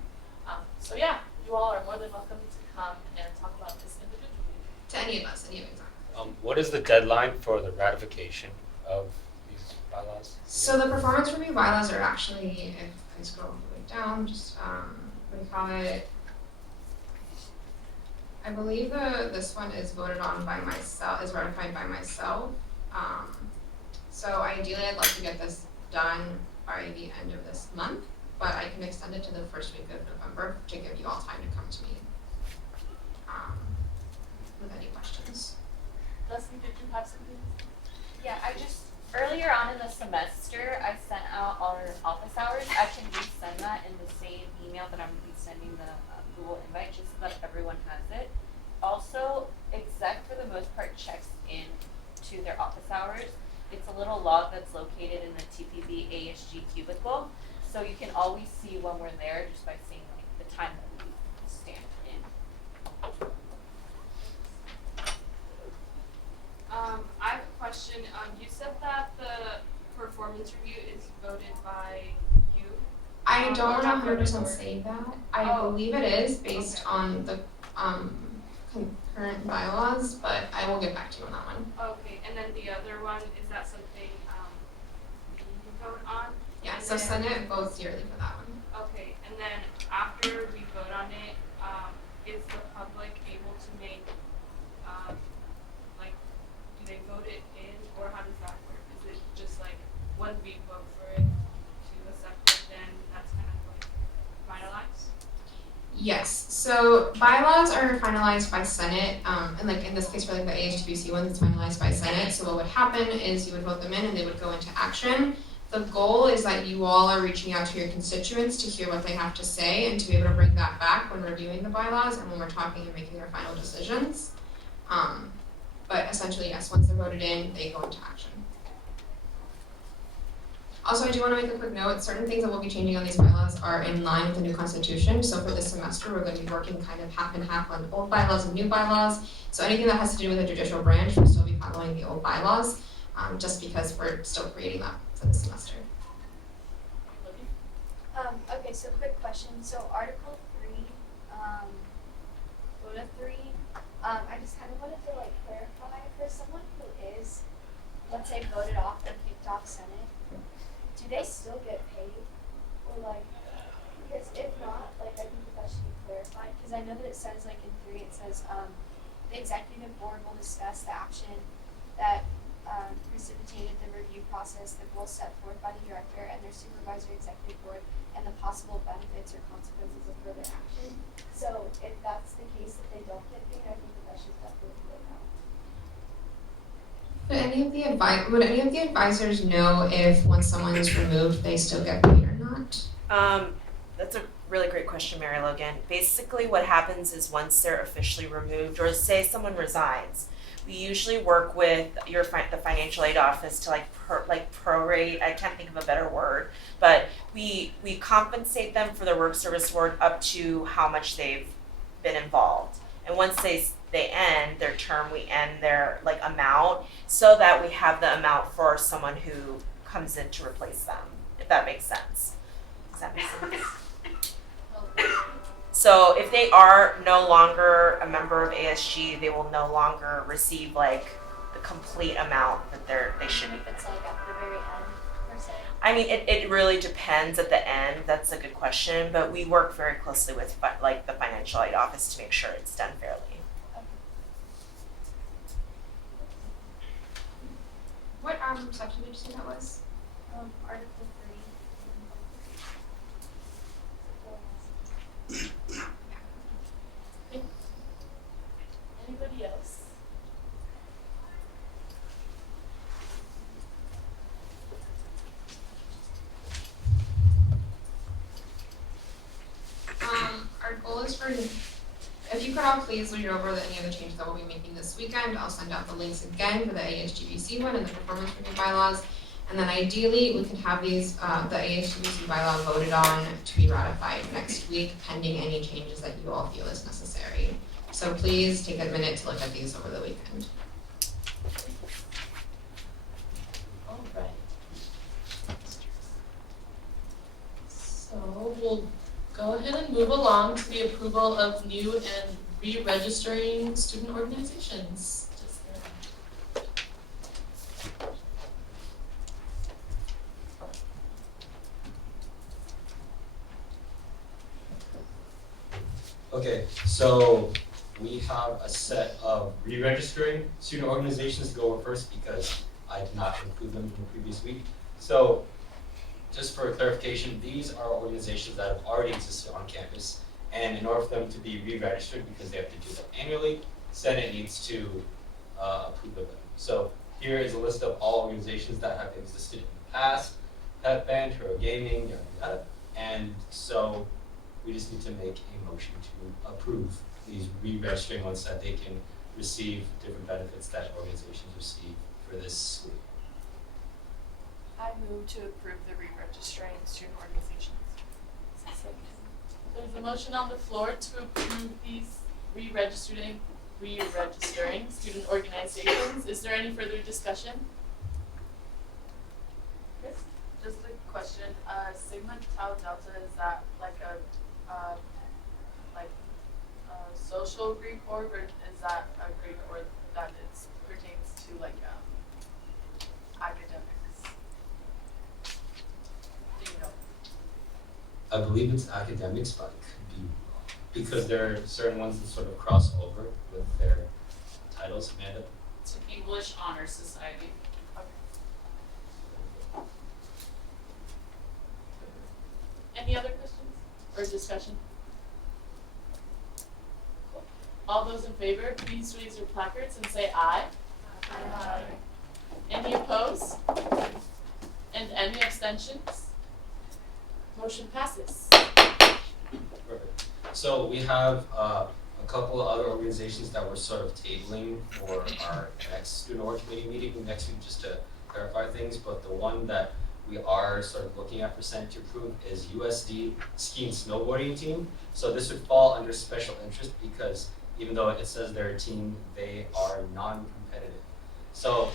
So yeah, you all are more than welcome to come and talk about this individually. To any of us, any of us. What is the deadline for the ratification of these bylaws? So the performance review bylaws are actually, if I scroll all the way down, just what do you call it? I believe this one is voted on by myself, is ratified by myself. So ideally, I'd like to get this done by the end of this month, but I can extend it to the first week of November to give you all time to come to me with any questions. Leslie, did you have something? Yeah, earlier on in the semester, I sent out our office hours. I can resend that in the same email that I'm going to be sending the Google invite, just so that everyone has it. Also, exec for the most part checks in to their office hours. It's a little log that's located in the TPB ASG cubicle, so you can always see when we're there just by seeing like the time that we stand in. I have a question. You said that the performance review is voted by you. I don't 100% say that. I believe it is based on the concurrent bylaws, but I will get back to you on that one. Okay, and then the other one, is that something we can vote on? Yeah, And so then- Senate votes yearly for that one. Okay, and then after we vote on it, is the public able to make, do they vote it in, or how does that work? Is it just like when we vote for it to accept it, then that's kind of like finalized? Yes, so bylaws are finalized by Senate, and like in this case for like the AHTBC one, it's finalized by Senate. So what would happen is you would vote them in and they would go into action. The goal is that you all are reaching out to your constituents to hear what they have to say and to be able to bring that back when reviewing the bylaws and when we're talking and making our final decisions. But essentially, yes, once they're voted in, they go into action. Also, I do want to make a quick note. Certain things that we'll be changing on these bylaws are in line with the new constitution. So for this semester, we're going to be working kind of half and half on old bylaws and new bylaws. So anything that has to do with the judicial branch will still be following the old bylaws, just because we're still creating that for this semester. Okay, so quick question. So Article 3, Vote 3, I just kind of wanted to like clarify for someone who is, let's say, voted off or kicked off Senate, do they still get paid? Or like, because if not, like I think that should be clarified, because I know that it says like in 3, it says the executive board will discuss the action that precipitated the review process, the goals set forth by the director and their supervisory executive board, and the possible benefits or consequences of further action. So if that's the case, if they don't get paid, I think that should definitely be allowed. Would any of the advisors know if once someone is removed, they still get paid or not? That's a really great question, Mary Logan. Basically, what happens is once they're officially removed, or say someone resigns, we usually work with the financial aid office to prorate. I can't think of a better word, but we compensate them for their work service award up to how much they've been involved. And once they end their term, we end their amount so that we have the amount for someone who comes in to replace them. If that makes sense. Does that make sense? So if they are no longer a member of ASG, they will no longer receive the complete amount that they should be. It's like at the very end, per se. I mean, it really depends at the end. That's a good question, but we work very closely with like the financial aid office to make sure it's done fairly. What section did you say that was? Article 3. Anybody else? Our goal is for, if you could all please read over any of the changes that we'll be making this weekend. I'll send out the links again for the ASGBC one and the performance review bylaws. And then ideally, we can have these, the ASGBC bylaw voted on to be ratified next week, pending any changes that you all feel is necessary. So please take a minute to look at these over the weekend. All right. So we'll go ahead and move along to the approval of new and re-registering student organizations. Okay, so we have a set of re-registering student organizations to go over first because I did not include them in the previous week. So just for clarification, these are organizations that have already existed on campus, and in order for them to be re-registered, because they have to do that annually, Senate needs to approve of them. So here is a list of all organizations that have existed in the past: Pet Band, Hero Gaming, yada yada. And so we just need to make a motion to approve these re-registering ones so that they can receive different benefits that organizations receive for this school year. I move to approve the re-registering student organizations. There's a motion on the floor to approve these re-registering student organizations. Is there any further discussion? Chris? Just a question, Sigma Tau Delta, is that like a social Greek org, or is that a Greek org that pertains to like academics? Do you know? I believe it's academics, but it could be wrong. Because there are certain ones that sort of cross over with their titles. Amanda? It's an English Honor Society. Any other questions or discussion? Cool. All those in favor, please raise your placards and say aye. Aye. Any opposed? And any abstentions? Motion passes. Perfect. So we have a couple of other organizations that we're sort of tabling for our next student org committee meeting next week, just to clarify things. But the one that we are sort of looking at for Senate to approve is USD Ski and Snowboarding Team. So this would fall under special interest because even though it says they're a team, they are non-competitive. So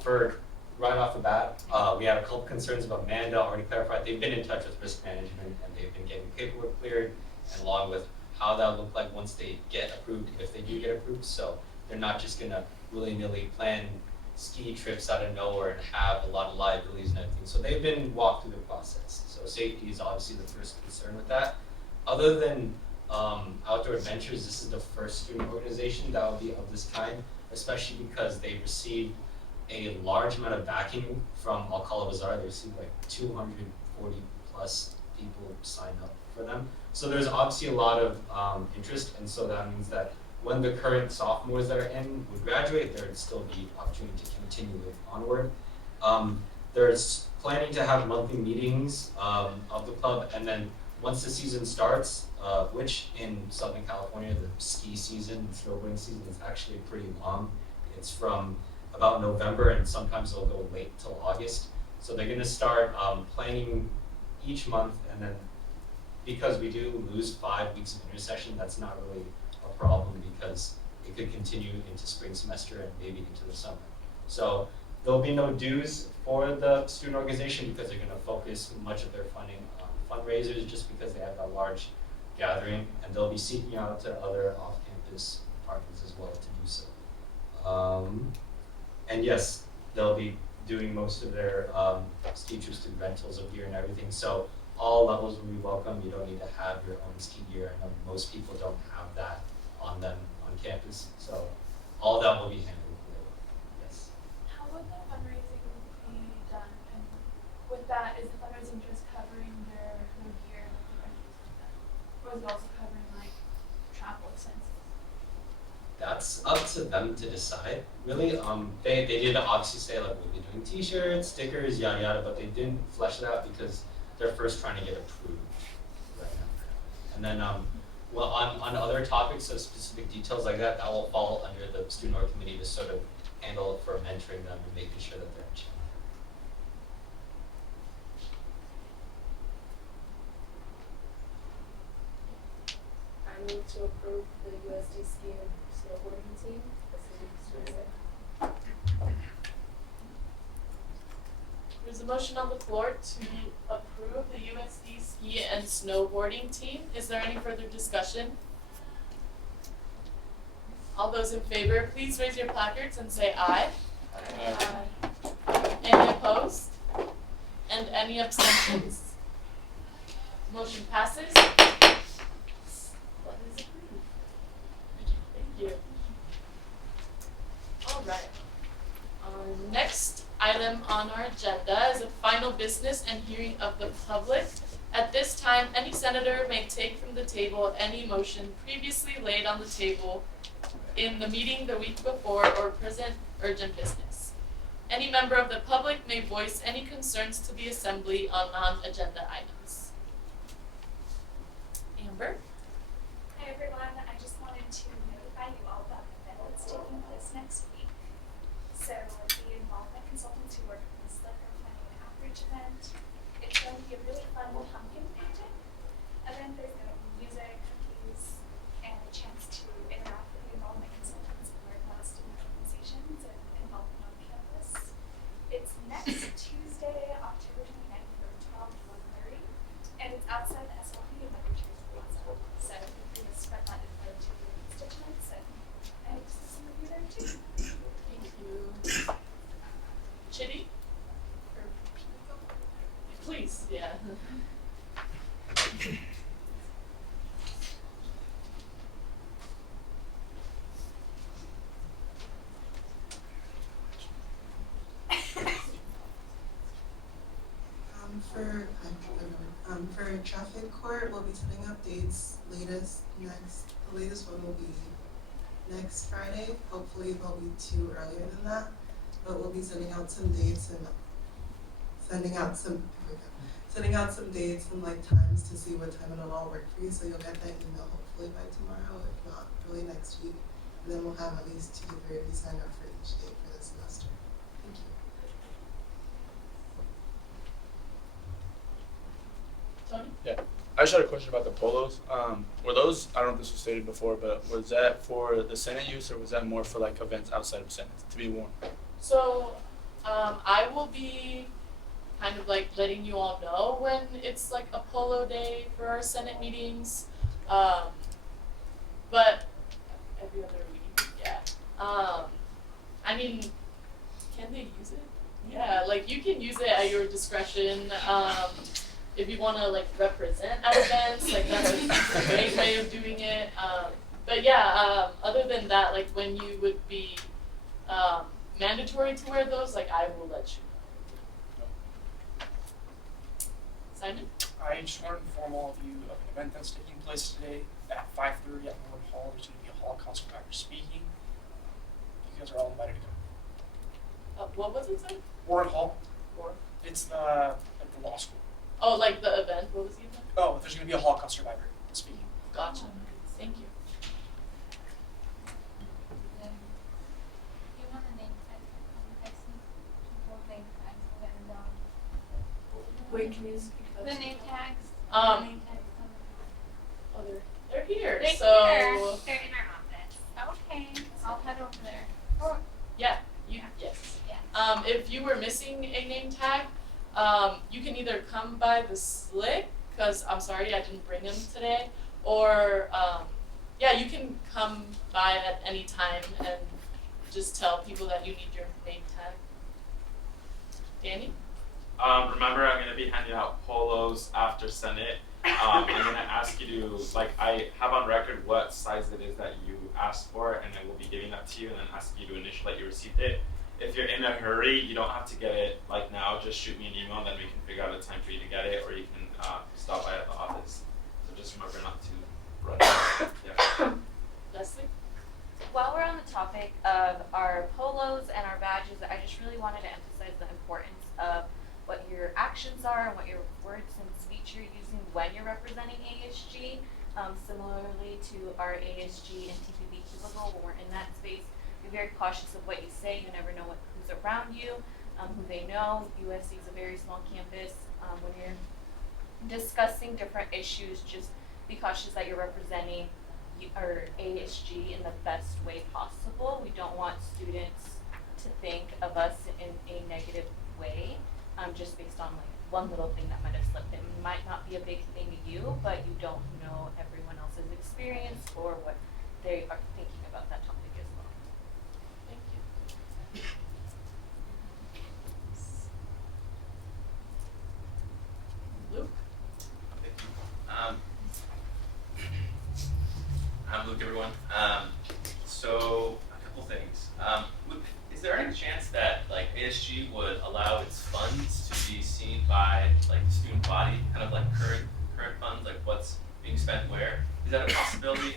for right off the bat, we have a couple concerns about Amanda already clarified. They've been in touch with risk management and they've been getting paperwork cleared, and along with how that will look like once they get approved, if they do get approved. So they're not just gonna willy-nilly plan ski trips out of nowhere and have a lot of liabilities and everything. So they've been walked through the process. So safety is obviously the first concern with that. Other than Outdoor Adventures, this is the first student organization that will be of this kind, especially because they received a large amount of backing from Alcala Bazaar. They received like 240 plus people sign up for them. So there's obviously a lot of interest, and so that means that when the current sophomores that are in would graduate, there would still be opportunity to continue with onward. There's planning to have monthly meetings of the club, and then once the season starts, which in Southern California, the ski season, snowboarding season is actually pretty long. It's from about November, and sometimes it'll go late till August. So they're gonna start planning each month, and then because we do lose 5 weeks of intersession, that's not really a problem because it could continue into spring semester and maybe into the summer. So there'll be no dues for the student organization because they're gonna focus much of their funding on fundraisers just because they have a large gathering, and they'll be seeking out to other off-campus partners as well to do so. And yes, they'll be doing most of their ski trips through rentals of gear and everything. So all levels will be welcome. You don't need to have your own ski gear. I know most people don't have that on them on campus. So all that will be handled. Yes. How would the fundraising be done? And with that, is the fundraising just covering their gear and the rentals like that? Or is it also covering like travel expenses? That's up to them to decide, really. They did obviously say like we'll be doing T-shirts, stickers, yada yada, but they didn't flesh it out because they're first trying to get approved right now. And then, well, on other topics, so specific details like that, that will fall under the student org committee to sort of handle it for mentoring them and making sure that they're in check. I move to approve the USD ski and snowboarding team. There's a motion on the floor to approve the USD ski and snowboarding team. Is there any further discussion? All those in favor, please raise your placards and say aye. Aye. Any opposed? And any abstentions? Motion passes. That is approved. Thank you. All right. Our next item on our agenda is a final business and hearing of the public. At this time, any senator may take from the table any motion previously laid on the table in the meeting the week before or present urgent business. Any member of the public may voice any concerns to the assembly on non-agenda items. Amber? Hi everyone, I just wanted to notify you all about the event that's taking place next week. So the involvement consultants who work on this are planning an outreach event. It's going to be a really fun pumpkin painting event. There's going to be music, cookies, and a chance to interact with the involvement consultants and learn about student organizations and involvement on campus. It's next Tuesday, October 29th from 12 to 1:30, and it's outside the SLP in Libertarian Plaza. So feel free to spread that info to your constituents, and I hope to see some of you there too. Thank you. Chitty? Please, yeah. For traffic court, we'll be setting up dates. The latest one will be next Friday. Hopefully they'll be too earlier than that, but we'll be sending out some dates and sending out some dates and like times to see what time it'll all work for you. So you'll get that email hopefully by tomorrow, if not early next week. And then we'll have at least 2 to 3 of you sign up for each date for this semester. Thank you. Tony? Yeah, I just had a question about the polos. Were those, I don't know if this was stated before, but was that for the Senate use or was that more for like events outside of Senate to be worn? So, I will be kind of like letting you all know when it's like a polo day for our Senate meetings. But every other week, yeah. I mean, can they use it? Yeah, like you can use it at your discretion. If you want to like represent at events, like that's a great way of doing it. But yeah, other than that, like when you would be mandatory to wear those, like I will let you know. Simon? I just want to inform all of you of an event that's taking place today at 5:30 at Warren Hall. There's going to be a Holocaust survivor speaking. You guys are all invited to come. What was it, sorry? Warren Hall. Warren? It's at the law school. Oh, like the event? What was the event? Oh, there's going to be a Holocaust survivor speaking. Gotcha. Thank you. You want a name tag? I see people name tags written down. Wait, can you speak The name tags. Oh, they're here. They're so here. They're in our office. Okay, I'll head over there. Oh. yeah, yes. Yeah. If you were missing a name tag, you can either come by the slick, because I'm sorry I didn't bring them today, or yeah, you can come by at any time and just tell people that you need your name tag. Danny? Remember, I'm going to be handing out polos after Senate. I'm going to ask you to, like, I have on record what size it is that you asked for, and I will be giving that to you and then ask you to initial that you received it. If you're in a hurry, you don't have to get it like now. Just shoot me an email, then we can figure out a time for you to get it, or you can stop by at the office. So just remember not to run. Yeah. Leslie? While we're on the topic of our polos and our badges, I just really wanted to emphasize the importance of what your actions are and what your words and speech you're using when you're representing ASG. Similarly to our ASG and TPB cubicle, when we're in that space, be very cautious of what you say. You never know who's around you, who they know. USC is a very small campus. When you're discussing different issues, just be cautious that you're representing or ASG in the best way possible. We don't want students to think of us in a negative way, just based on like one little thing that might have slipped in. It might not be a big thing to you, but you don't know everyone else's experience or what they are thinking about that topic as well. Thank you. Luke? I'm Luke, everyone. So a couple things. Luke, is there any chance that like ASG would allow its funds to be seen by like the student body, kind of like current funds, like what's being spent where? Is that a possibility?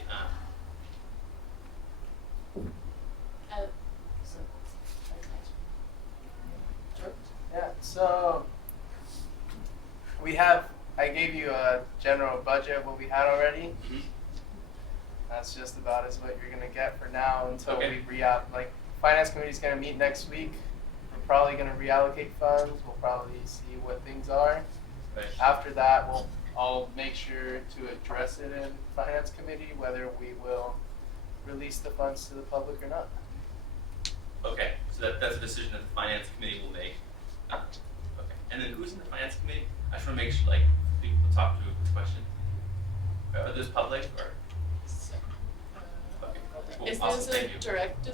Yeah, so I gave you a general budget of what we had already. That's just about as what you're gonna get for now until we like finance committee's gonna meet next week. We're probably gonna reallocate funds. We'll probably see what things are. Right. After that, I'll make sure to address it in finance committee whether we will release the funds to the public or not. Okay, so that's a decision that the finance committee will make. Okay, and then who's in the finance committee? I just want to make sure like people talk to this question. Are those public or? Okay, cool. Is Awesome. this Thank a you. direct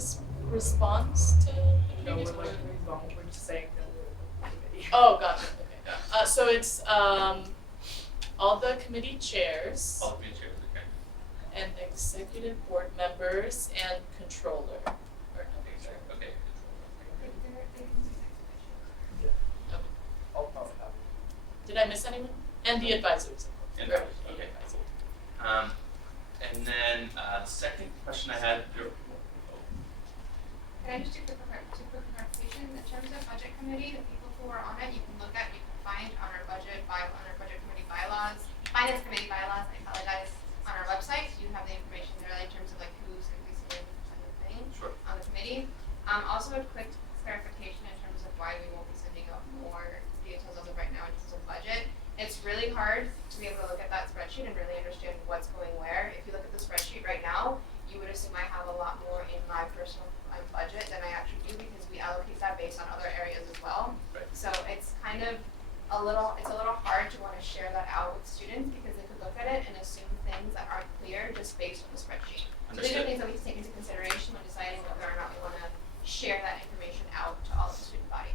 response to the No, committees? we're not, we're just saying that we're the committee. Oh, gotcha. Okay. Yeah. So it's all the committee chairs All three chairs, okay. and executive board members and controller. Or Okay. I'll probably have it. did I miss anyone? And the advisors. And Right. okay. And then second question I had. Can I just do two quick clarification? In terms of budget committee, the people who are on it, you can find on our budget committee bylaws, finance committee bylaws, I apologize, on our website. You have the information there in terms of like who's going to be sitting on the thing, on the committee. Also a quick clarification in terms of why we won't be sending out more details as of right now in terms of budget. It's really hard to be able to look at that spreadsheet and really understand what's going where. If you look at the spreadsheet right now, you would assume I have a lot more in my personal budget than I actually do because we allocate that based on other areas as well. Right. So it's kind of a little hard to want to share that out with students because they could look at it and assume things that aren't clear just based on the spreadsheet. So these are things that we take into consideration when deciding whether or not we want to share that information out to all of the student body.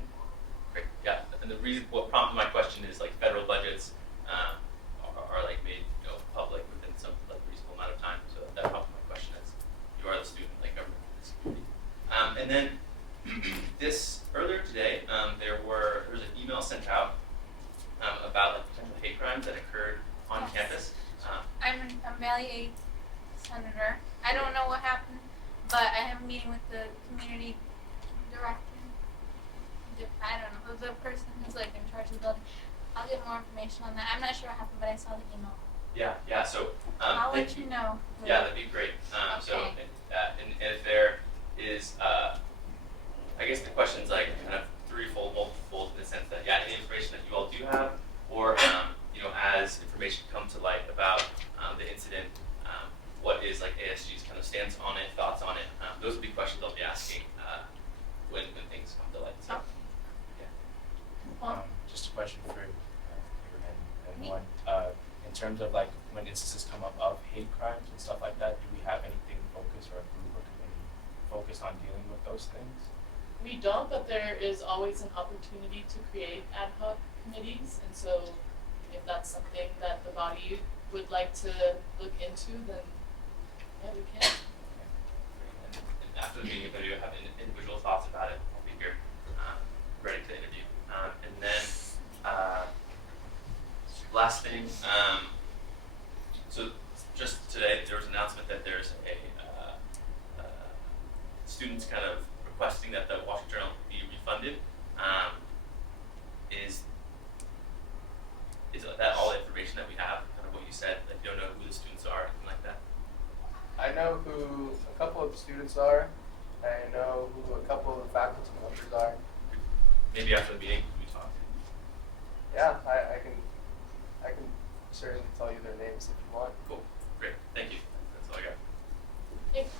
Great. Yeah. And the reason what prompted my question is like federal budgets are like made public within some like reasonable amount of time. So that prompted my question as you are the student like government in this community. And then this earlier today there was an email sent out about like potential hate crimes that occurred on campus. I'm Valley A senator. I don't know what happened, but I have a meeting with the community director. I don't know, the person who's like in charge of the building. I'll get more information on that. I'm not sure what happened, but I saw the email. Yeah. So I'll thank let you know. Yeah, that'd be great. So Okay. and if there is, I guess the question's like kind of threefold, multifold in the sense that any information that you all do have, or as information come to light about the incident, what is like ASG's kind of stance on it, thoughts on it. Those would be questions I'll be asking when things come to light. So. Just a question for you and one. In terms of like when instances come up of hate crimes and stuff like that, do we have anything focused or a group or committee focused on dealing with those things? We don't, but there is always an opportunity to create ad hoc committees, and so if that's something that the body would like to look into, then yeah, we can. And after the meeting, if any of you have individual thoughts about it, I'll be here, ready to interview. And then, last thing, so just today there was an announcement that there's a students kind of requesting that the Washington Journal be refunded. Is that all the information that we have? Kind of what you said, like you don't know who the students are, anything like that? I know who a couple of the students are. I know who a couple of the faculty members are. Maybe after the meeting we talk. Yeah, I can certainly tell you their names if you want. Cool, great, thank you. That's all I got. Thanks.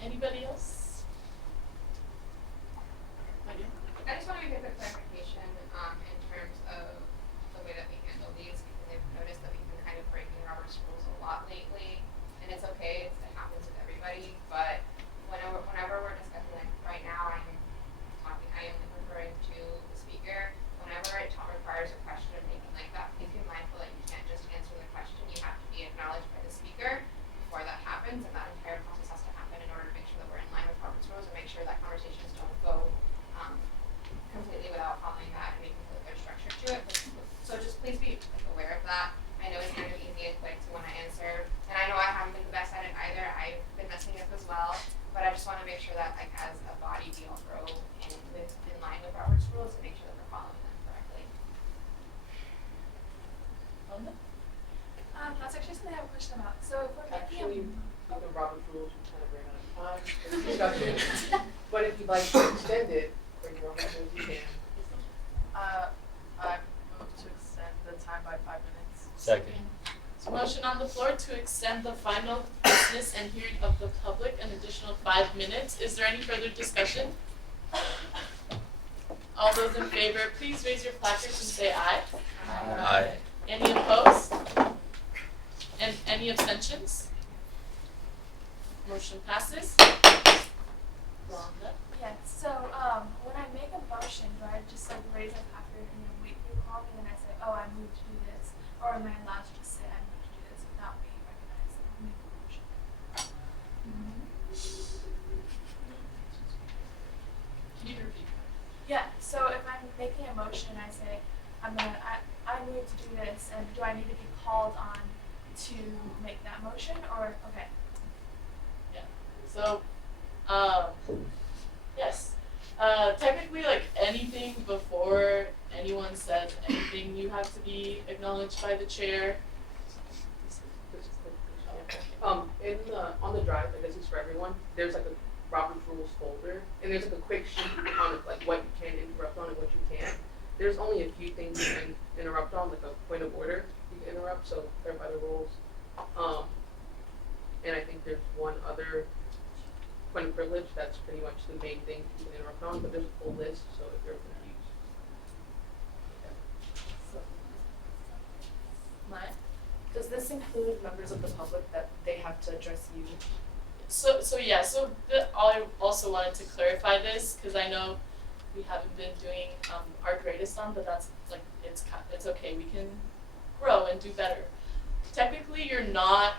Anybody else? I just want to make a quick clarification in terms of the way that we handle these, because I've noticed that we've been kind of breaking Robert's rules a lot lately, and it's okay, it happens with everybody, but whenever we're discussing, like right now, I am referring to the speaker. Whenever it requires a question or anything like that, please be mindful that you can't just answer the question, you have to be acknowledged by the speaker before that happens, and that entire process has to happen in order to make sure that we're in line with Robert's rules and make sure that conversations don't go completely without following that and making sure that there's structure to it. So just please be aware of that. I know it's kind of easy and quick to want to answer, and I know I haven't been the best at it either. I've been messing up as well, but I just want to make sure that, like, as a body, we all grow in line with Robert's rules and make sure that we're following them correctly. That's actually something I have a question about. So if we're Actually, making the Robert's rules, we kind of ran out of time for the discussion. But if you'd like to extend it, bring your own rules, you can. I move to extend the time by 5 minutes. Second. So motion on the floor to extend the final business and hearing of the public an additional 5 minutes. Is there any further discussion? All those in favor, please raise your placards and say aye. Aye. Any opposed? And any abstentions? Motion passes. Rhonda? yeah, so when I make a motion, do I just like raise up after and then wait for you to call me and then I say, oh, I moved to do this, or am I allowed to just say I moved to do this without being recognized that I'm making a motion? Can you repeat? Yeah, so if I'm making a motion, I say I move to do this, and do I need to be called on to make that motion, or okay? Yeah. So, yes. Technically, like anything before anyone says anything, you have to be acknowledged by the chair. On the drive, I guess it's for everyone, there's like a Robert's Rules folder, and there's like a quick sheet on like what you can interrupt on and what you can't. There's only a few things you can interrupt on, like a point of order you can interrupt, so clarify the rules. And I think there's one other point of privilege that's pretty much the main thing you can interrupt on, but there's a full list, so if you're confused. Maya? Does this include members of the public that they have to address you? So I also wanted to clarify this because I know we haven't been doing our greatest on, but that's like it's okay. We can grow and do better. Technically, you're not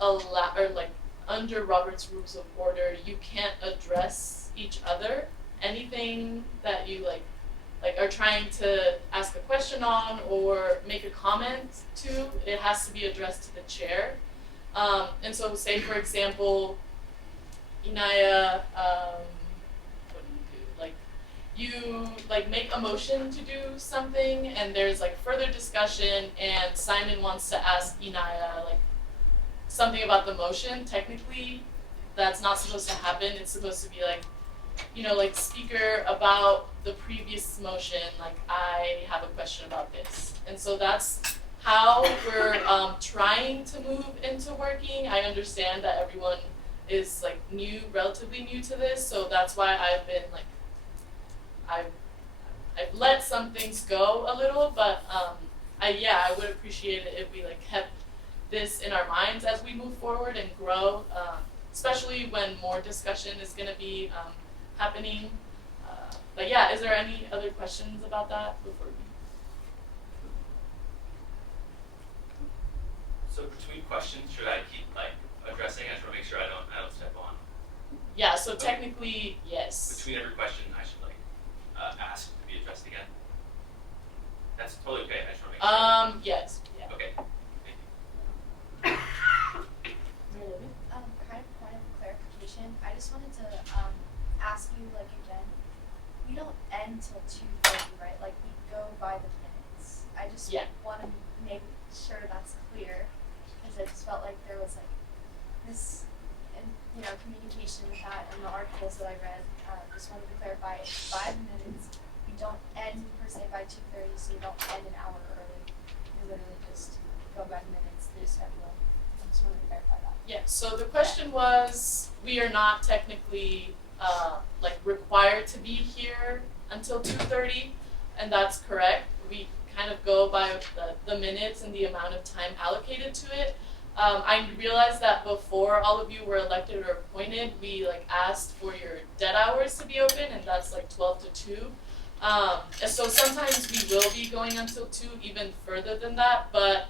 allowed, or like under Robert's Rules of Order, you can't address each other. Anything that you like are trying to ask a question on or make a comment to, it has to be addressed to the chair. And so say, for example, Inaya, what do? You make a motion to do something and there's like further discussion and Simon wants to ask Inaya something about the motion. Technically, that's not supposed to happen. It's supposed to be speaker about the previous motion, I have a question about this. And so that's how we're trying to move into working. I understand that everyone is relatively new to this, so that's why I've been I've let some things go a little, but I would appreciate it if we kept this in our minds as we move forward and grow. especially when more discussion is going to be happening. But yeah, is there any other questions about that before we? So between questions, should I keep like addressing? I just want to make sure I don't step on. Yeah. So technically, yes. Between every question, I should like ask to be addressed again. That's totally okay. I just want to make sure. Yes. Yeah. Okay. Kind of point of clarification. I just wanted to ask you, like, again, we don't end till 2:30, right? Like, we go by the minutes. I just want to make sure that's clear, because I just felt like there was like this, communication with that in the articles that I read. Just wanted to clarify, it's 5 minutes. We don't end per se by 2:30, so you don't end an hour early. You literally just go by minutes, new schedule. I just wanted to clarify that. Yeah, so the question was, we are not technically required to be here until 2:30, and that's correct. We kind of go by the minutes and the amount of time allocated to it. I realized that before all of you were elected or appointed, we asked for your dead hours to be open, and that's 12 to 2. And so sometimes we will be going until 2, even further than that, but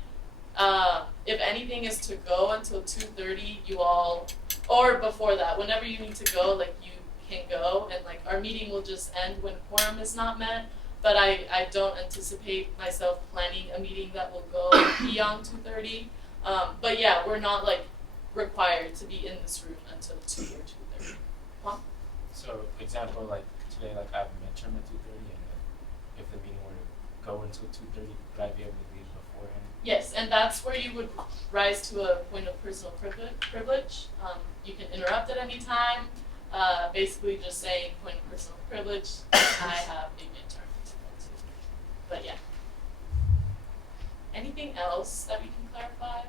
if anything is to go until 2:30, you all, or before that, whenever you need to go, you can go, and our meeting will just end when quorum is not met. But I don't anticipate myself planning a meeting that will go beyond 2:30. But yeah, we're not required to be in this room until 2 or 2:30. Huh? So example, today, I have a midterm at 2:30, and then if the meeting were to go until 2:30, would I be able to leave beforehand? Yes, and that's where you would rise to a point of personal privilege. You can interrupt at any time, basically just saying point of personal privilege, I have a midterm to go to. But yeah. Anything else that we can clarify?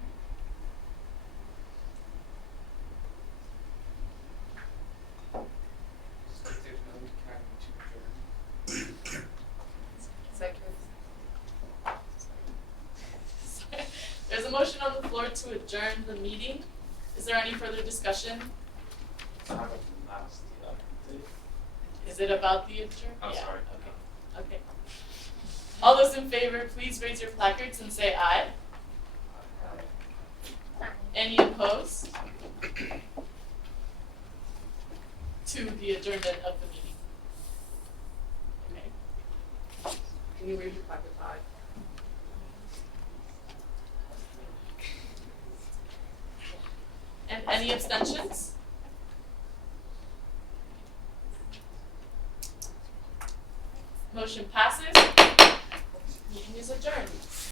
There's a motion on the floor to adjourn the meeting. Is there any further discussion? Is it about the adjourn? I'm sorry. Okay. All those in favor, please raise your placards and say aye. Any opposed to the adjournment of the meeting? Okay. Can you raise your placard high? And any abstentions? Motion passes. Meeting is adjourned.